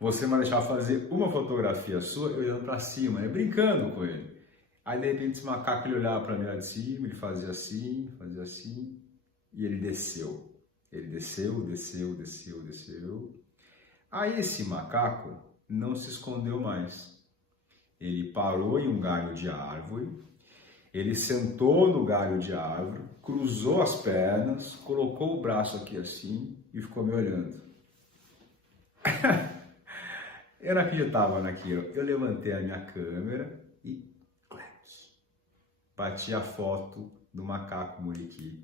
Você vai deixar fazer uma fotografia sua eu olhando para cima, né, brincando com ele. Aí de repente esse macaco, ele olhava para mim lá de cima, ele fazia assim, e ele desceu. Ele desceu, desceu, desceu, desceu. Aí esse macaco não se escondeu mais. Ele parou em um galho de árvore, ele sentou no galho de árvore, cruzou as pernas, colocou o braço aqui assim e ficou me olhando. Eu não acreditava naquilo. Eu levantei a minha câmera e bati a foto do macaco muriqui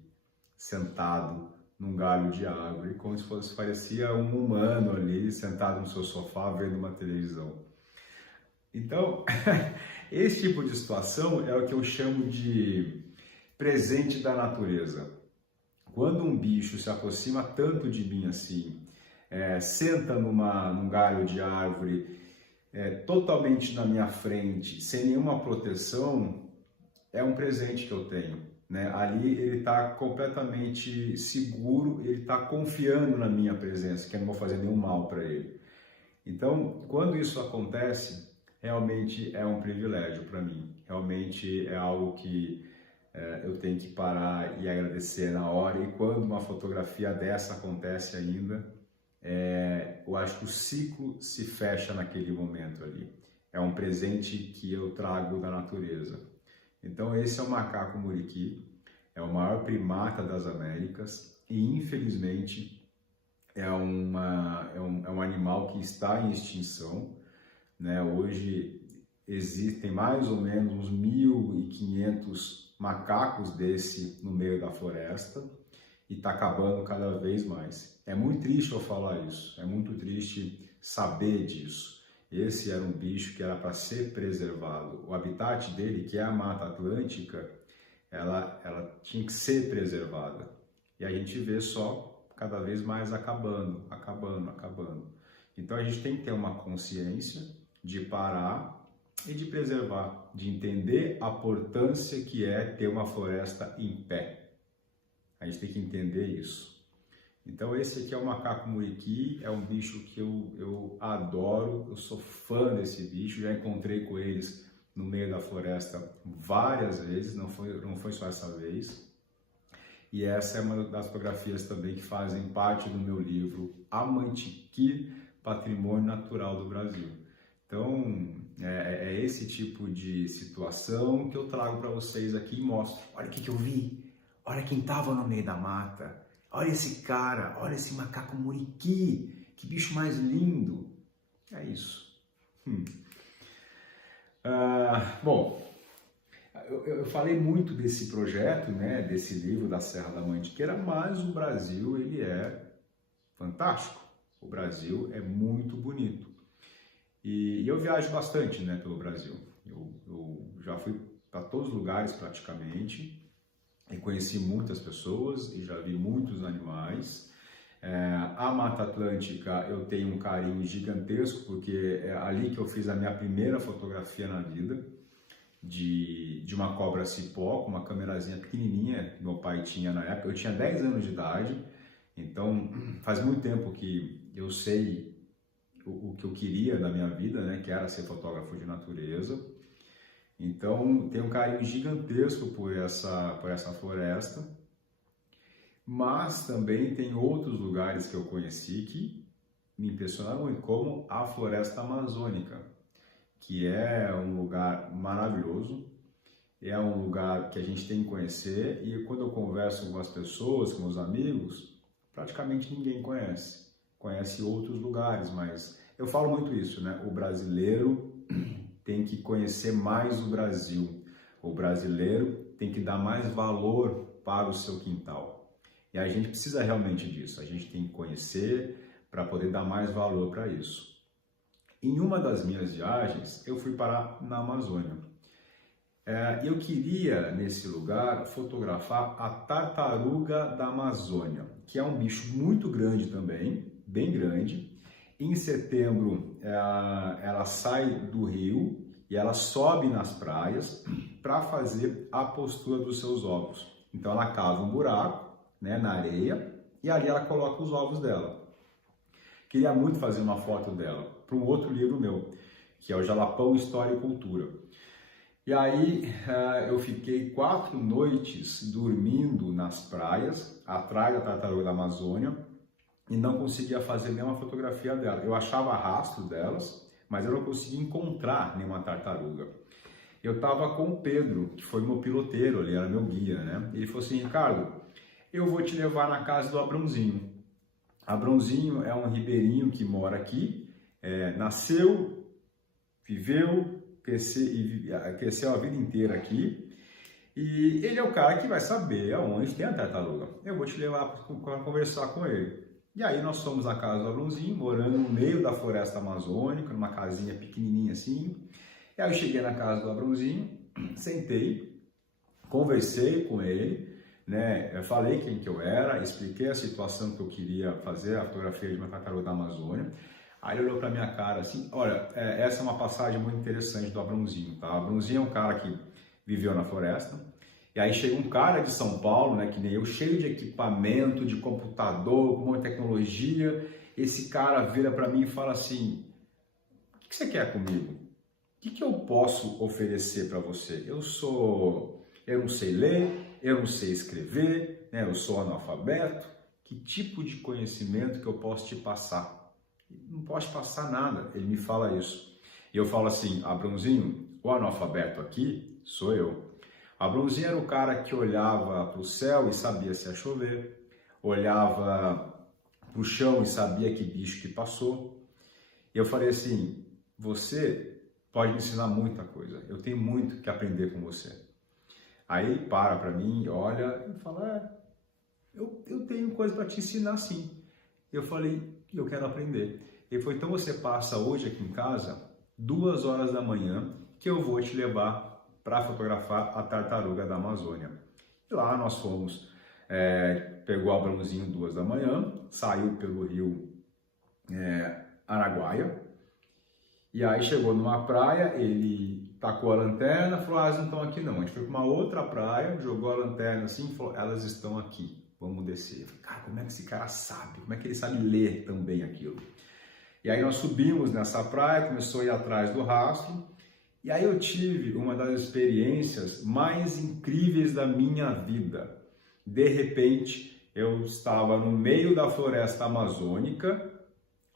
sentado num galho de árvore, como se fosse, parecia um humano ali, sentado no seu sofá, vendo uma televisão. Então, esse tipo de situação é o que eu chamo de presente da natureza. Quando um bicho se aproxima tanto de mim assim, senta num galho de árvore, totalmente na minha frente, sem nenhuma proteção, é um presente que eu tenho. Né? Ali ele está completamente seguro, ele está confiando na minha presença, que eu não vou fazer nenhum mal para ele. Então, quando isso acontece, realmente é um privilégio para mim. Realmente é algo que eu tenho que parar e agradecer na hora. E quando uma fotografia dessa acontece ainda, eu acho que o ciclo se fecha naquele momento ali. É um presente que eu trago da natureza. Então esse é o macaco muriqui, é o maior primata das Américas e infelizmente é um animal que está em extinção, né? Hoje existem mais ou menos uns 1.500 macacos desse no meio da floresta e está acabando cada vez mais. É muito triste eu falar isso, é muito triste saber disso. Esse era um bicho que era para ser preservado. O habitat dele, que é a Mata Atlântica, ela tinha que ser preservada. E a gente vê só cada vez mais acabando. Então a gente tem que ter uma consciência de parar e de preservar, de entender a importância que é ter uma floresta em pé. A gente tem que entender isso. Então esse aqui é o macaco muriqui, é um bicho que eu adoro, eu sou fã desse bicho, já encontrei com eles no meio da floresta várias vezes, não foi só essa vez. E essa é uma das fotografias também que fazem parte do meu livro Amantiqui, Patrimônio Natural do Brasil. Então é esse tipo de situação que eu trago para vocês aqui e mostro. Olha o que eu vi, olha quem estava no meio da mata. Olha esse cara, olha esse macaco muriqui, que bicho mais lindo. É isso. Bom, eu falei muito desse projeto, né, desse livro da Serra da Mantiqueira, mas o Brasil, ele é fantástico. O Brasil é muito bonito. E eu viajo bastante, né, pelo Brasil. Eu já fui para todos os lugares praticamente. E conheci muitas pessoas e já vi muitos animais. A Mata Atlântica eu tenho um carinho gigantesco, porque é ali que eu fiz a minha primeira fotografia na vida, de uma cobra-cipó, com uma câmerazinha pequenininha que meu pai tinha na época. Eu tinha 10 anos de idade, então faz muito tempo que eu sei o que eu queria da minha vida, né, que era ser fotógrafo de natureza. Então, tem um carinho gigantesco por essa floresta, mas também tem outros lugares que eu conheci que me impressionaram muito, como a Floresta Amazônica, que é um lugar maravilhoso, é um lugar que a gente tem que conhecer, e quando eu converso com as pessoas, com os amigos, praticamente ninguém conhece outros lugares, mas eu falo muito isso, né? O brasileiro tem que conhecer mais o Brasil. O brasileiro tem que dar mais valor para o seu quintal. E a gente precisa realmente disso. A gente tem que conhecer para poder dar mais valor para isso. Em uma das minhas viagens, eu fui parar na Amazônia. Eu queria, nesse lugar, fotografar a tartaruga da Amazônia, que é um bicho muito grande também, bem grande, Em setembro, ela sai do rio e ela sobe nas praias para fazer a postura dos seus ovos. Então ela cava um buraco, né, na areia e ali ela coloca os ovos dela. Queria muito fazer uma foto dela para um outro livro meu, que é o Jalapão História e Cultura. E aí eu fiquei 4 noites dormindo nas praias, atrás da tartaruga da Amazônia, e não conseguia fazer nenhuma fotografia dela. Eu achava rastros delas, mas eu não conseguia encontrar nenhuma tartaruga. Eu estava com o Pedro, que foi meu piloteiro, ele era meu guia, né? Ele falou assim: Ricardo, eu vou te levar na casa do Abrãozinho. Abrãozinho é um ribeirinho que mora aqui, nasceu, viveu, cresceu a vida inteira aqui, e ele é o cara que vai saber aonde tem a tartaruga. Eu vou te levar para conversar com ele. E aí nós fomos à casa do Abrãozinho, morando no meio da floresta amazônica, numa casinha pequenininha assim. E aí eu cheguei na casa do Abrãozinho, sentei, conversei com ele, né? Eu falei quem que eu era, expliquei a situação que eu queria fazer, a fotografia de uma tartaruga da Amazônia. Aí ele olhou para minha cara assim: olha, essa é uma passagem muito interessante do Abrãozinho, tá? O Abrãozinho é um cara que viveu na floresta, e aí chega um cara de São Paulo, né, que nem eu, cheio de equipamento, de computador, com muita tecnologia. Esse cara vira para mim e fala assim: o que você quer comigo? O que eu posso oferecer para você? Eu não sei ler, eu não sei escrever, né? Eu sou analfabeto. Que tipo de conhecimento que eu posso te passar? Não posso passar nada. Ele me fala isso. E eu falo assim: Abrãozinho, o analfabeto aqui sou eu. Abrãozinho era o cara que olhava para o céu e sabia se ia chover, olhava para o chão e sabia que bicho que passou. E eu falei assim: você pode me ensinar muita coisa, eu tenho muito que aprender com você. Aí ele para mim, olha e fala: eu tenho coisa para te ensinar sim. Eu falei: eu quero aprender. Ele falou: então você passa hoje aqui em casa 2 horas da manhã que eu vou te levar para fotografar a tartaruga da Amazônia. E lá nós fomos, pegou o Abrãozinho 2 da manhã, saiu pelo rio Araguaia, e aí chegou numa praia, ele tacou a lanterna, falou: elas não estão aqui não. A gente foi para uma outra praia, jogou a lanterna assim e falou: elas estão aqui, vamos descer. Eu falei: cara, como é que esse cara sabe? Como é que ele sabe ler também aquilo? E aí nós subimos nessa praia, começou a ir atrás do rastro. E aí eu tive uma das experiências mais incríveis da minha vida. De repente, eu estava no meio da floresta amazônica,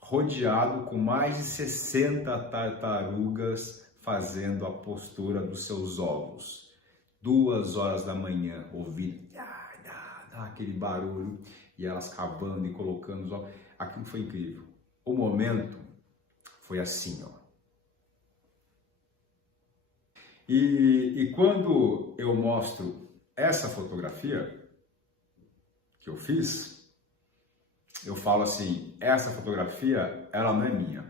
rodeado com mais de 60 tartarugas fazendo a postura dos seus ovos. 2 horas da manhã, ouvindo aquele barulho, e elas cavando e colocando os ovos. Aquilo foi incrível. O momento foi assim, ó. E quando eu mostro essa fotografia que eu fiz, eu falo assim: essa fotografia, ela não é minha.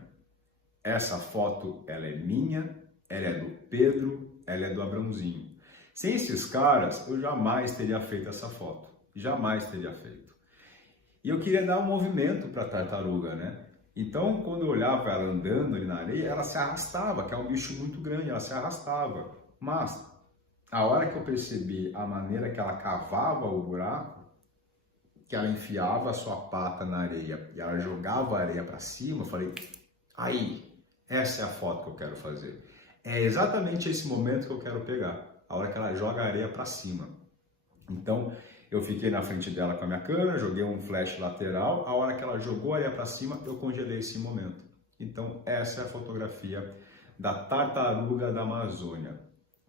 Essa foto, ela é minha, ela é do Pedro, ela é do Abrãozinho. Sem esses caras, eu jamais teria feito essa foto. Jamais teria feito. E eu queria dar um movimento para a tartaruga, né? Então, quando eu olhava ela andando ali na areia, ela se arrastava, que é um bicho muito grande, ela se arrastava. Mas, a hora que eu percebi a maneira que ela cavava o buraco, que ela enfiava a sua pata na areia e ela jogava a areia para cima, eu falei: aí, essa é a foto que eu quero fazer. É exatamente esse momento que eu quero pegar, a hora que ela joga a areia para cima. Então, eu fiquei na frente dela com a minha câmera, joguei um flash lateral, a hora que ela jogou a areia para cima, eu congelei esse momento. Então, essa é a fotografia da tartaruga da Amazônia,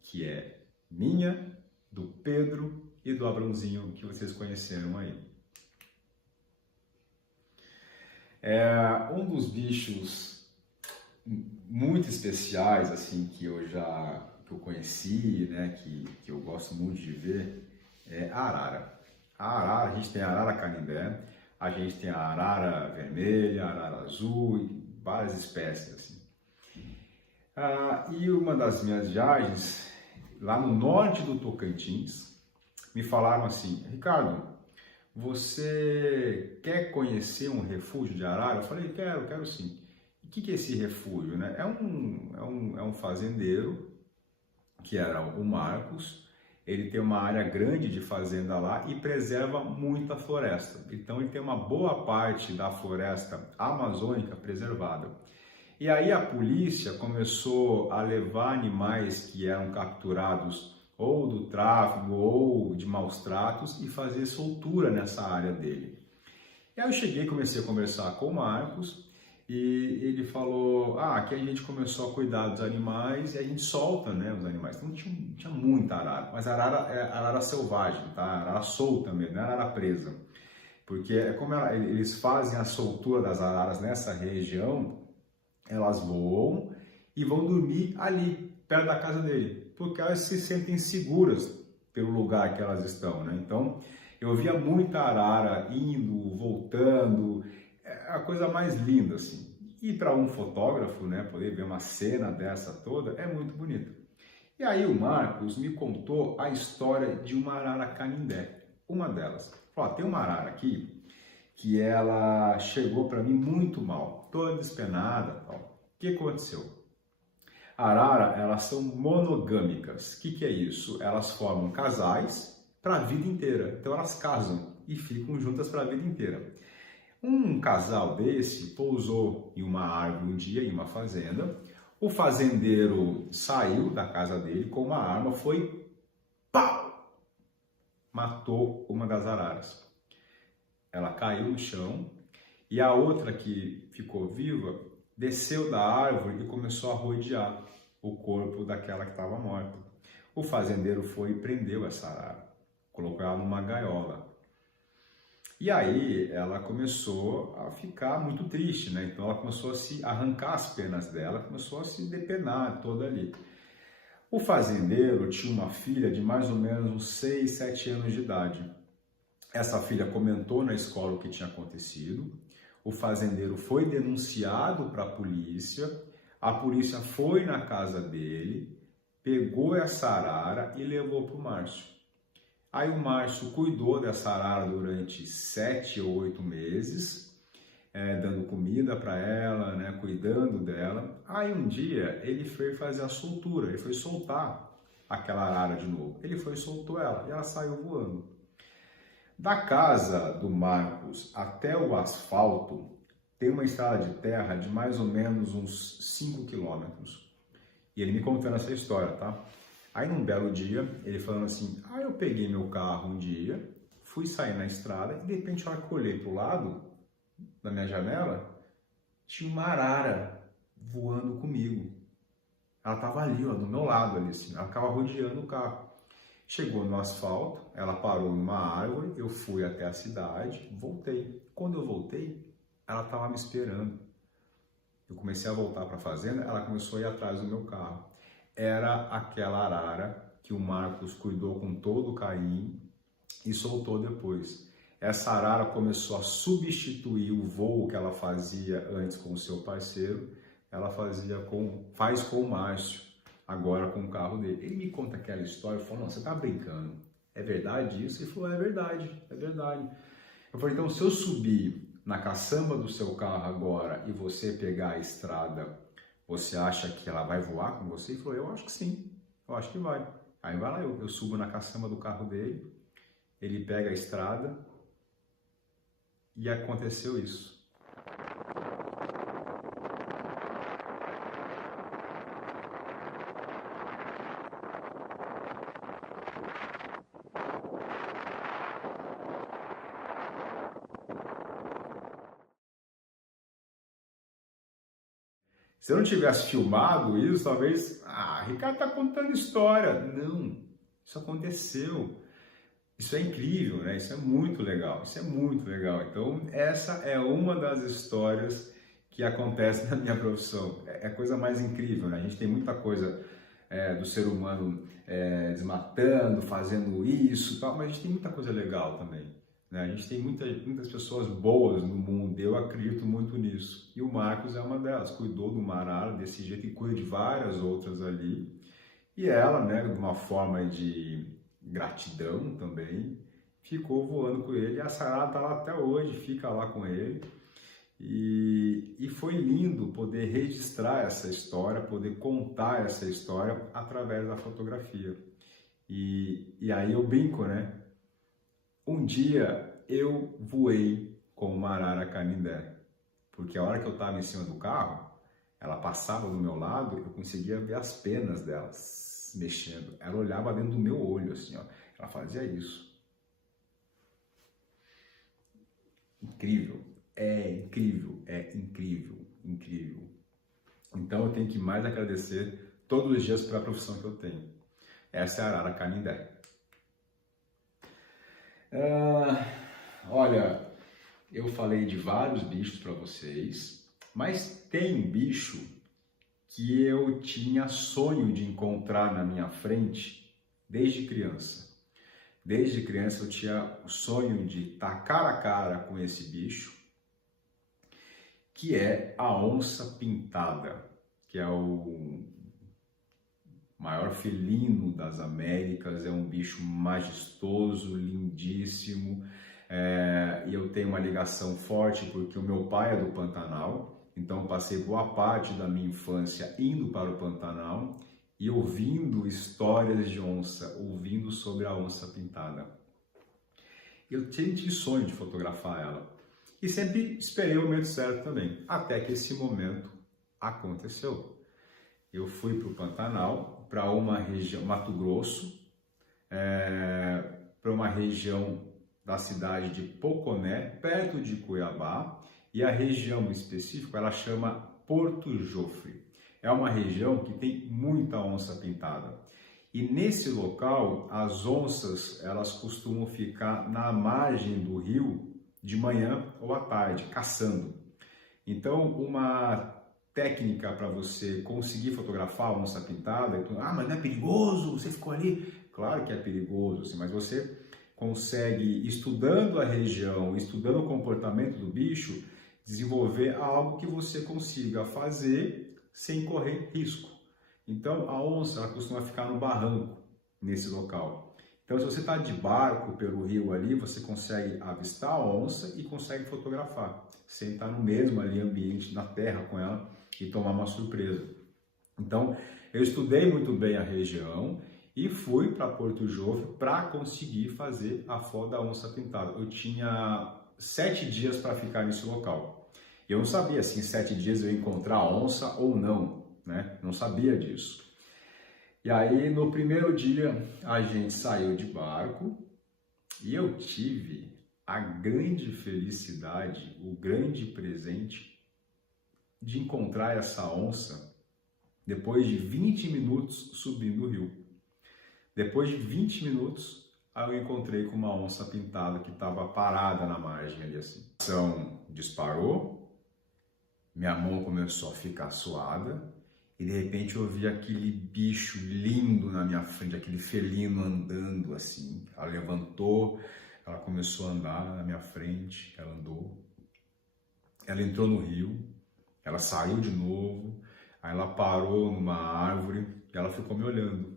que é minha, do Pedro e do Abrãozinho, que vocês conheceram aí. É um dos bichos muito especiais assim que eu conheci, né, que eu gosto muito de ver, é a arara. A arara, a gente tem a arara canindé, a gente tem a arara vermelha, a arara azul, e várias espécies assim. E uma das minhas viagens lá no norte do Tocantins, me falaram assim: Ricardo, você quer conhecer um refúgio de arara? Eu falei, quero sim. O que é esse refúgio, né? É um fazendeiro, que era o Marcos. Ele tem uma área grande de fazenda lá e preserva muita floresta. Então ele tem uma boa parte da floresta amazônica preservada. E aí a polícia começou a levar animais que eram capturados ou do tráfico ou de maus tratos e fazer soltura nessa área dele. E aí eu cheguei, comecei a conversar com o Marcos e ele falou, aqui a gente começou a cuidar dos animais e a gente solta, né, os animais. Então tinha muita arara, mas arara é arara selvagem, tá? Arara solta mesmo, não é arara presa. Porque como eles fazem a soltura das araras nessa região, elas voam e vão dormir ali, perto da casa dele, porque elas se sentem seguras pelo lugar que elas estão, né? Então, eu via muita arara indo, voltando, é a coisa mais linda, assim. E para um fotógrafo, né, poder ver uma cena dessa toda, é muito bonito. E aí o Marcos me contou a história de uma arara canindé, uma delas. Falou, tem uma arara aqui que ela chegou para mim muito mal, toda despenada, tal. O que aconteceu? A arara, elas são monogâmicas. O que é isso? Elas formam casais para a vida inteira. Então elas casam e ficam juntas para a vida inteira. Um casal desse pousou em uma árvore um dia, em uma fazenda. O fazendeiro saiu da casa dele com uma arma, foi pau! Matou uma das araras. Ela caiu no chão e a outra que ficou viva desceu da árvore e começou a rodear o corpo daquela que estava morta. O fazendeiro foi e prendeu essa arara, colocou ela numa gaiola. E aí ela começou a ficar muito triste, né? Então ela começou a se arrancar as penas dela, começou a se depenar toda ali. O fazendeiro tinha uma filha de mais ou menos uns 6, 7 anos de idade. Essa filha comentou na escola o que tinha acontecido. O fazendeiro foi denunciado para a polícia foi na casa dele, pegou essa arara e levou para o Márcio. Aí o Márcio cuidou dessa arara durante 7 ou 8 meses, dando comida para ela, né, cuidando dela. Aí um dia ele foi fazer a soltura, ele foi soltar aquela arara de novo. Ele foi e soltou ela e ela saiu voando. Da casa do Marcos até o asfalto, tem uma estrada de terra de mais ou menos uns 5 quilômetros. E ele me contando essa história, tá? Aí num belo dia, ele falando assim, eu peguei meu carro um dia, fui sair na estrada e de repente, na hora que eu olhei pro lado da minha janela, tinha uma arara voando comigo. Ela tava ali, ó, do meu lado ali, assim, ela ficava rodeando o carro. Chegou no asfalto, ela parou numa árvore, eu fui até a cidade, voltei. Quando eu voltei, ela estava me esperando. Eu comecei a voltar para a fazenda, ela começou a ir atrás do meu carro. Era aquela arara que o Marcos cuidou com todo o e soltou depois. Essa arara começou a substituir o voo que ela fazia antes com o seu parceiro, ela faz com o Márcio, agora com o carro dele. Ele me conta aquela história, eu falo, não, você tá brincando, é verdade isso? Ele falou, é verdade. Eu falei, então se eu subir na caçamba do seu carro agora e você pegar a estrada, você acha que ela vai voar com você? Ele falou, eu acho que sim, eu acho que vai. Aí vai lá, eu subo na caçamba do carro dele, ele pega a estrada e aconteceu isso. Se eu não tivesse filmado isso, talvez, Ricardo está contando história. Não, isso aconteceu. Isso é incrível, né? Isso é muito legal, Então, essa é uma das histórias que acontece na minha profissão. É a coisa mais incrível, né? A gente tem muita coisa do ser humano desmatando, fazendo isso e tal, mas a gente tem muita coisa legal também. Né? A gente tem muitas pessoas boas no mundo, eu acredito muito nisso. E o Marcos é uma delas, cuidou do arara desse jeito e cuida de várias outras ali. E ela, né, de uma forma de gratidão também, ficou voando com ele. E a Sarada está lá até hoje, fica lá com ele. E foi lindo poder registrar essa história, poder contar essa história através da fotografia. E aí eu brinco, né? Um dia eu voei com uma arara canindé, porque a hora que eu estava em cima do carro, ela passava do meu lado, eu conseguia ver as penas dela mexendo. Ela olhava dentro do meu olho, assim, ó. Ela fazia isso. Incrível, incrível, incrível, incrível. Então eu tenho que mais agradecer todos os dias pela profissão que eu tenho. Essa é a arara canindé. Olha, eu falei de vários bichos para vocês, mas tem um bicho que eu tinha sonho de encontrar na minha frente desde criança. Desde criança eu tinha o sonho de estar cara a cara com esse bicho, que é a onça pintada, que é o maior felino das Américas, é um bicho majestoso, lindíssimo, e eu tenho uma ligação forte porque o meu pai é do Pantanal, então passei boa parte da minha infância indo para o Pantanal e ouvindo histórias de onça, ouvindo sobre a onça pintada. Eu sempre tive sonho de fotografar ela e sempre esperei o momento certo também, até que esse momento aconteceu. Eu fui para o Pantanal, para uma região, Mato Grosso, para uma região da cidade de Poconé, perto de Cuiabá, e a região específica ela chama Porto Jofre. É uma região que tem muita onça pintada. E nesse local, as onças elas costumam ficar na margem do rio de manhã ou à tarde, caçando. Então, uma técnica para você conseguir fotografar a onça pintada, mas não é perigoso? Você ficou ali? Claro que é perigoso, assim, mas você consegue, estudando a região, estudando o comportamento do bicho, desenvolver algo que você consiga fazer sem correr risco. Então, a onça ela costuma ficar no barranco, nesse local. Então, se você está de barco pelo rio ali, você consegue avistar a onça e consegue fotografar, sem estar no mesmo ali ambiente, na terra com ela, e tomar uma surpresa. Então, eu estudei muito bem a região e fui para Porto Jofre para conseguir fazer a foto da onça pintada. Eu tinha 7 dias para ficar nesse local. Eu não sabia se em 7 dias eu ia encontrar a onça ou não, né? Não sabia disso. E aí, no primeiro dia, a gente saiu de barco e eu tive a grande felicidade, o grande presente de encontrar essa onça depois de 20 minutos subindo o rio. Depois de 20 minutos, aí eu encontrei com uma onça pintada que estava parada na margem ali assim. A ação disparou, minha mão começou a ficar suada e de repente eu vi aquele bicho lindo na minha frente, aquele felino andando assim. Ela levantou, ela começou a andar na minha frente, ela andou, ela entrou no rio, ela saiu de novo, aí ela parou numa árvore e ela ficou me olhando.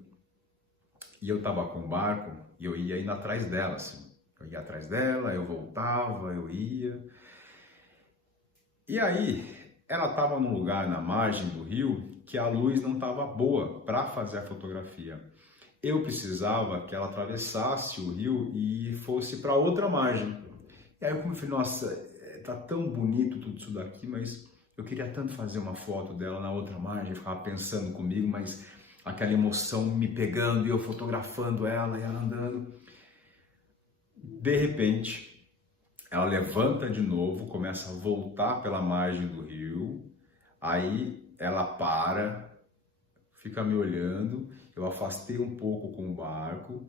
E eu tava com o barco e eu ia indo atrás dela, assim. Eu ia atrás dela, eu voltava, eu ia. E aí, ela tava num lugar na margem do rio que a luz não tava boa para fazer a fotografia. Eu precisava que ela atravessasse o rio e fosse para outra margem. E aí eu falei, nossa, tá tão bonito tudo isso daqui, mas eu queria tanto fazer uma foto dela na outra margem, eu ficava pensando comigo, mas aquela emoção me pegando e eu fotografando ela e ela andando. De repente, ela levanta de novo, começa a voltar pela margem do rio, aí ela para, fica me olhando, eu afastei um pouco com o barco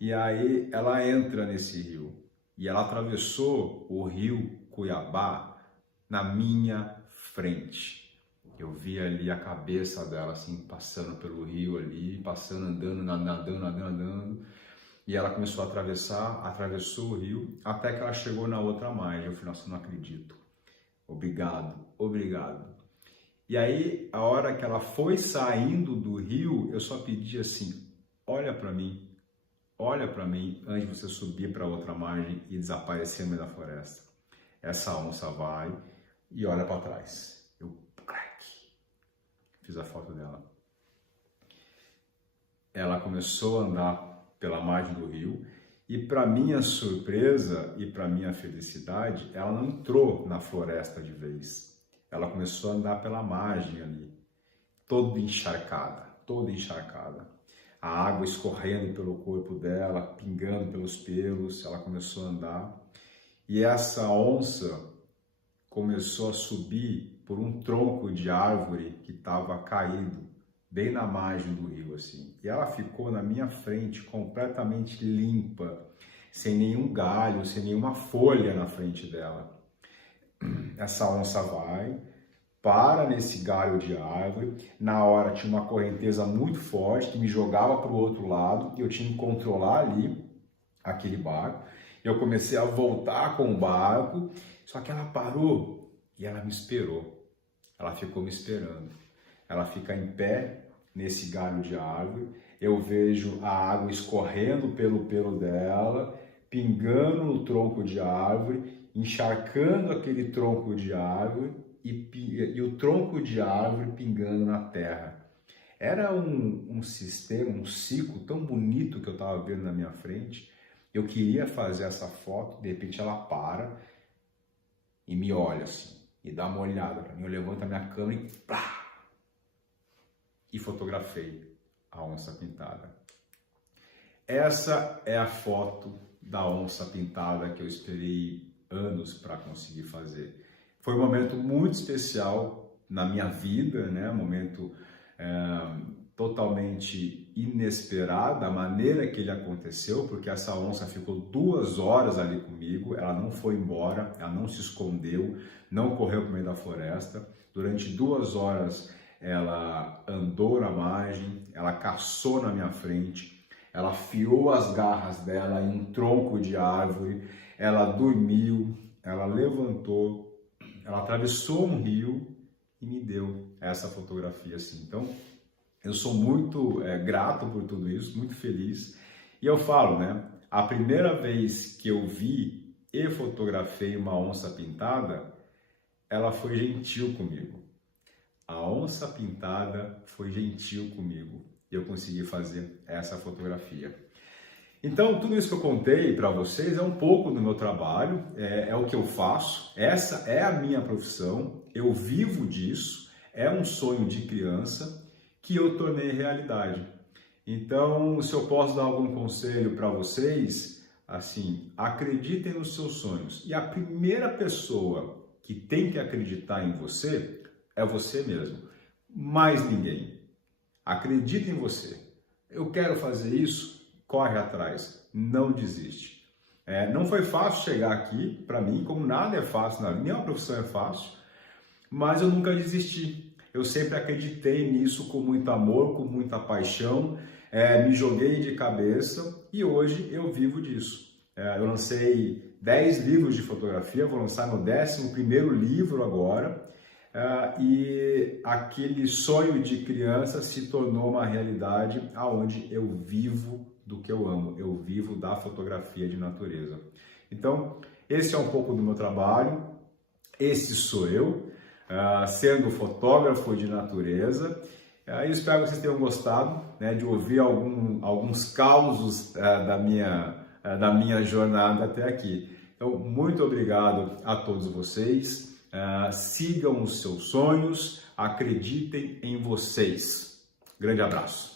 e aí ela entra nesse rio. E ela atravessou o rio Cuiabá na minha frente. Eu vi ali a cabeça dela assim, passando pelo rio ali, passando, andando, nadando. E ela começou a atravessar, atravessou o rio, até que ela chegou na outra margem. Eu falei, nossa, não acredito. Obrigado, obrigado. E aí, a hora que ela foi saindo do rio, eu só pedi assim, olha para mim. olha para mim antes de você subir para outra margem e desaparecer no meio da floresta. Essa onça vai e olha para trás. Eu, crack, fiz a foto dela. Ela começou a andar pela margem do rio e, para minha surpresa e para minha felicidade, ela não entrou na floresta de vez. Ela começou a andar pela margem ali, toda encharcada. A água escorrendo pelo corpo dela, pingando pelos pelos, ela começou a andar. E essa onça começou a subir por um tronco de árvore que estava caído, bem na margem do rio, assim. E ela ficou na minha frente, completamente limpa, sem nenhum galho, sem nenhuma folha na frente dela. Essa onça vai, para nesse galho de árvore. Na hora tinha uma correnteza muito forte que me jogava para o outro lado e eu tinha que controlar ali aquele barco. Eu comecei a voltar com o barco, só que ela parou e ela me esperou. Ela ficou me esperando. Ela fica em pé nesse galho de árvore. Eu vejo a água escorrendo pelo pelo dela, pingando no tronco de árvore, encharcando aquele tronco de árvore e o tronco de árvore pingando na terra. Era um sistema, um ciclo tão bonito que eu estava vendo na minha frente. Eu queria fazer essa foto, de repente ela para e me olha assim, e dá uma olhada para mim. Eu levanto a minha câmera e plá! E fotografei a onça pintada. Essa é a foto da onça pintada que eu esperei anos para conseguir fazer. Foi um momento muito especial na minha vida, né? Um momento totalmente inesperado, a maneira que ele aconteceu, porque essa onça ficou 2 horas ali comigo, ela não foi embora, ela não se escondeu, não correu para o meio da floresta. Durante 2 horas ela andou na margem, ela caçou na minha frente, ela afiou as garras dela em um tronco de árvore, ela dormiu, ela levantou, ela atravessou um rio e me deu essa fotografia assim. Então, eu sou muito grato por tudo isso, muito feliz. E eu falo, né? A primeira vez que eu vi e fotografei uma onça pintada, ela foi gentil comigo. A onça pintada foi gentil comigo. E eu consegui fazer essa fotografia. Então, tudo isso que eu contei para vocês é um pouco do meu trabalho, é o que eu faço. Essa é a minha profissão, eu vivo disso, é um sonho de criança que eu tornei realidade. Então, se eu posso dar algum conselho para vocês, assim, acreditem nos seus sonhos. E a primeira pessoa que tem que acreditar em você é você mesmo, mais ninguém. Acredite em você. Eu quero fazer isso, corre atrás, não desiste. Não foi fácil chegar aqui, para mim, como nada é fácil, nenhuma profissão é fácil, mas eu nunca desisti. Eu sempre acreditei nisso com muito amor, com muita paixão, me joguei de cabeça e hoje eu vivo disso. Eu lancei 10 livros de fotografia, vou lançar meu 11º livro agora, e aquele sonho de criança se tornou uma realidade onde eu vivo do que eu amo, eu vivo da fotografia de natureza. Então, esse é um pouco do meu trabalho, esse sou eu, sendo fotógrafo de natureza. Eu espero que vocês tenham gostado, né, de ouvir alguns causos da minha jornada até aqui. Então, muito obrigado a todos vocês. Sigam os seus sonhos, acreditem em vocês. Grande abraço.